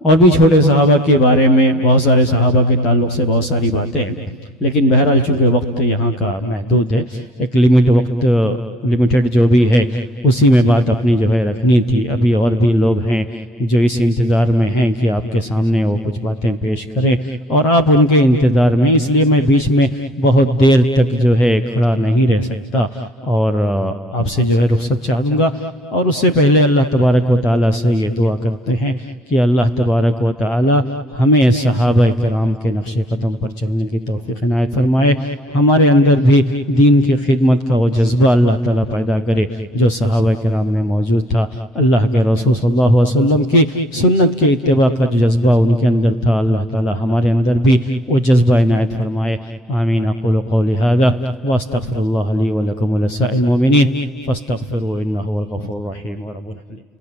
اور بھی چھوٹے صحابہ کے بارے میں بہت سارے صحابہ کے تعلق سے بہت ساری باتیں ہیں، لیکن بہرحال چونکہ وقت یہاں کا محدود ہے، ایک لمیٹڈ جو بھی ہے اسی میں بات اپنی جو ہے رکھنی تھی۔ ابھی اور بھی لوگ ہیں جو اس انتظار میں ہیں کہ آپ کے سامنے وہ کچھ باتیں پیش کریں، اور آپ ان کے انتظار میں، اس لیے میں بیچ میں بہت دیر تک جو ہے کھڑا نہیں رہ سکتا، اور آپ سے جو ہے رخصت چاہوں گا، اور اس سے پہلے اللہ تبارک و تعالیٰ سے یہ دعا کرتے ہیں کہ اللہ تبارک و تعالی ہمیں صحابہ کرام کے نقش قدم پر چلنے کی توفیق عنایت فرمائے، ہمارے اندر بھی دین کی خدمت کا وہ جذبہ اللہ تعالیٰ پیدا کرے جو صحابہ کرام میں موجود تھا، اللہ کے رسول صلی اللہ علیہ وسلم کی سنت کے اتباع کا جو جذبہ ان کے اندر تھا، اللہ تعالیٰ ہمارے اندر بھی وہ جذبہ عنایت فرمائے۔ آمین۔ اقول قولی ھذا واستغفر اللہ لی ولکم ولسائر المؤمنین فاستغفروا انہ هو الغفور الرحیم ورب العالمین۔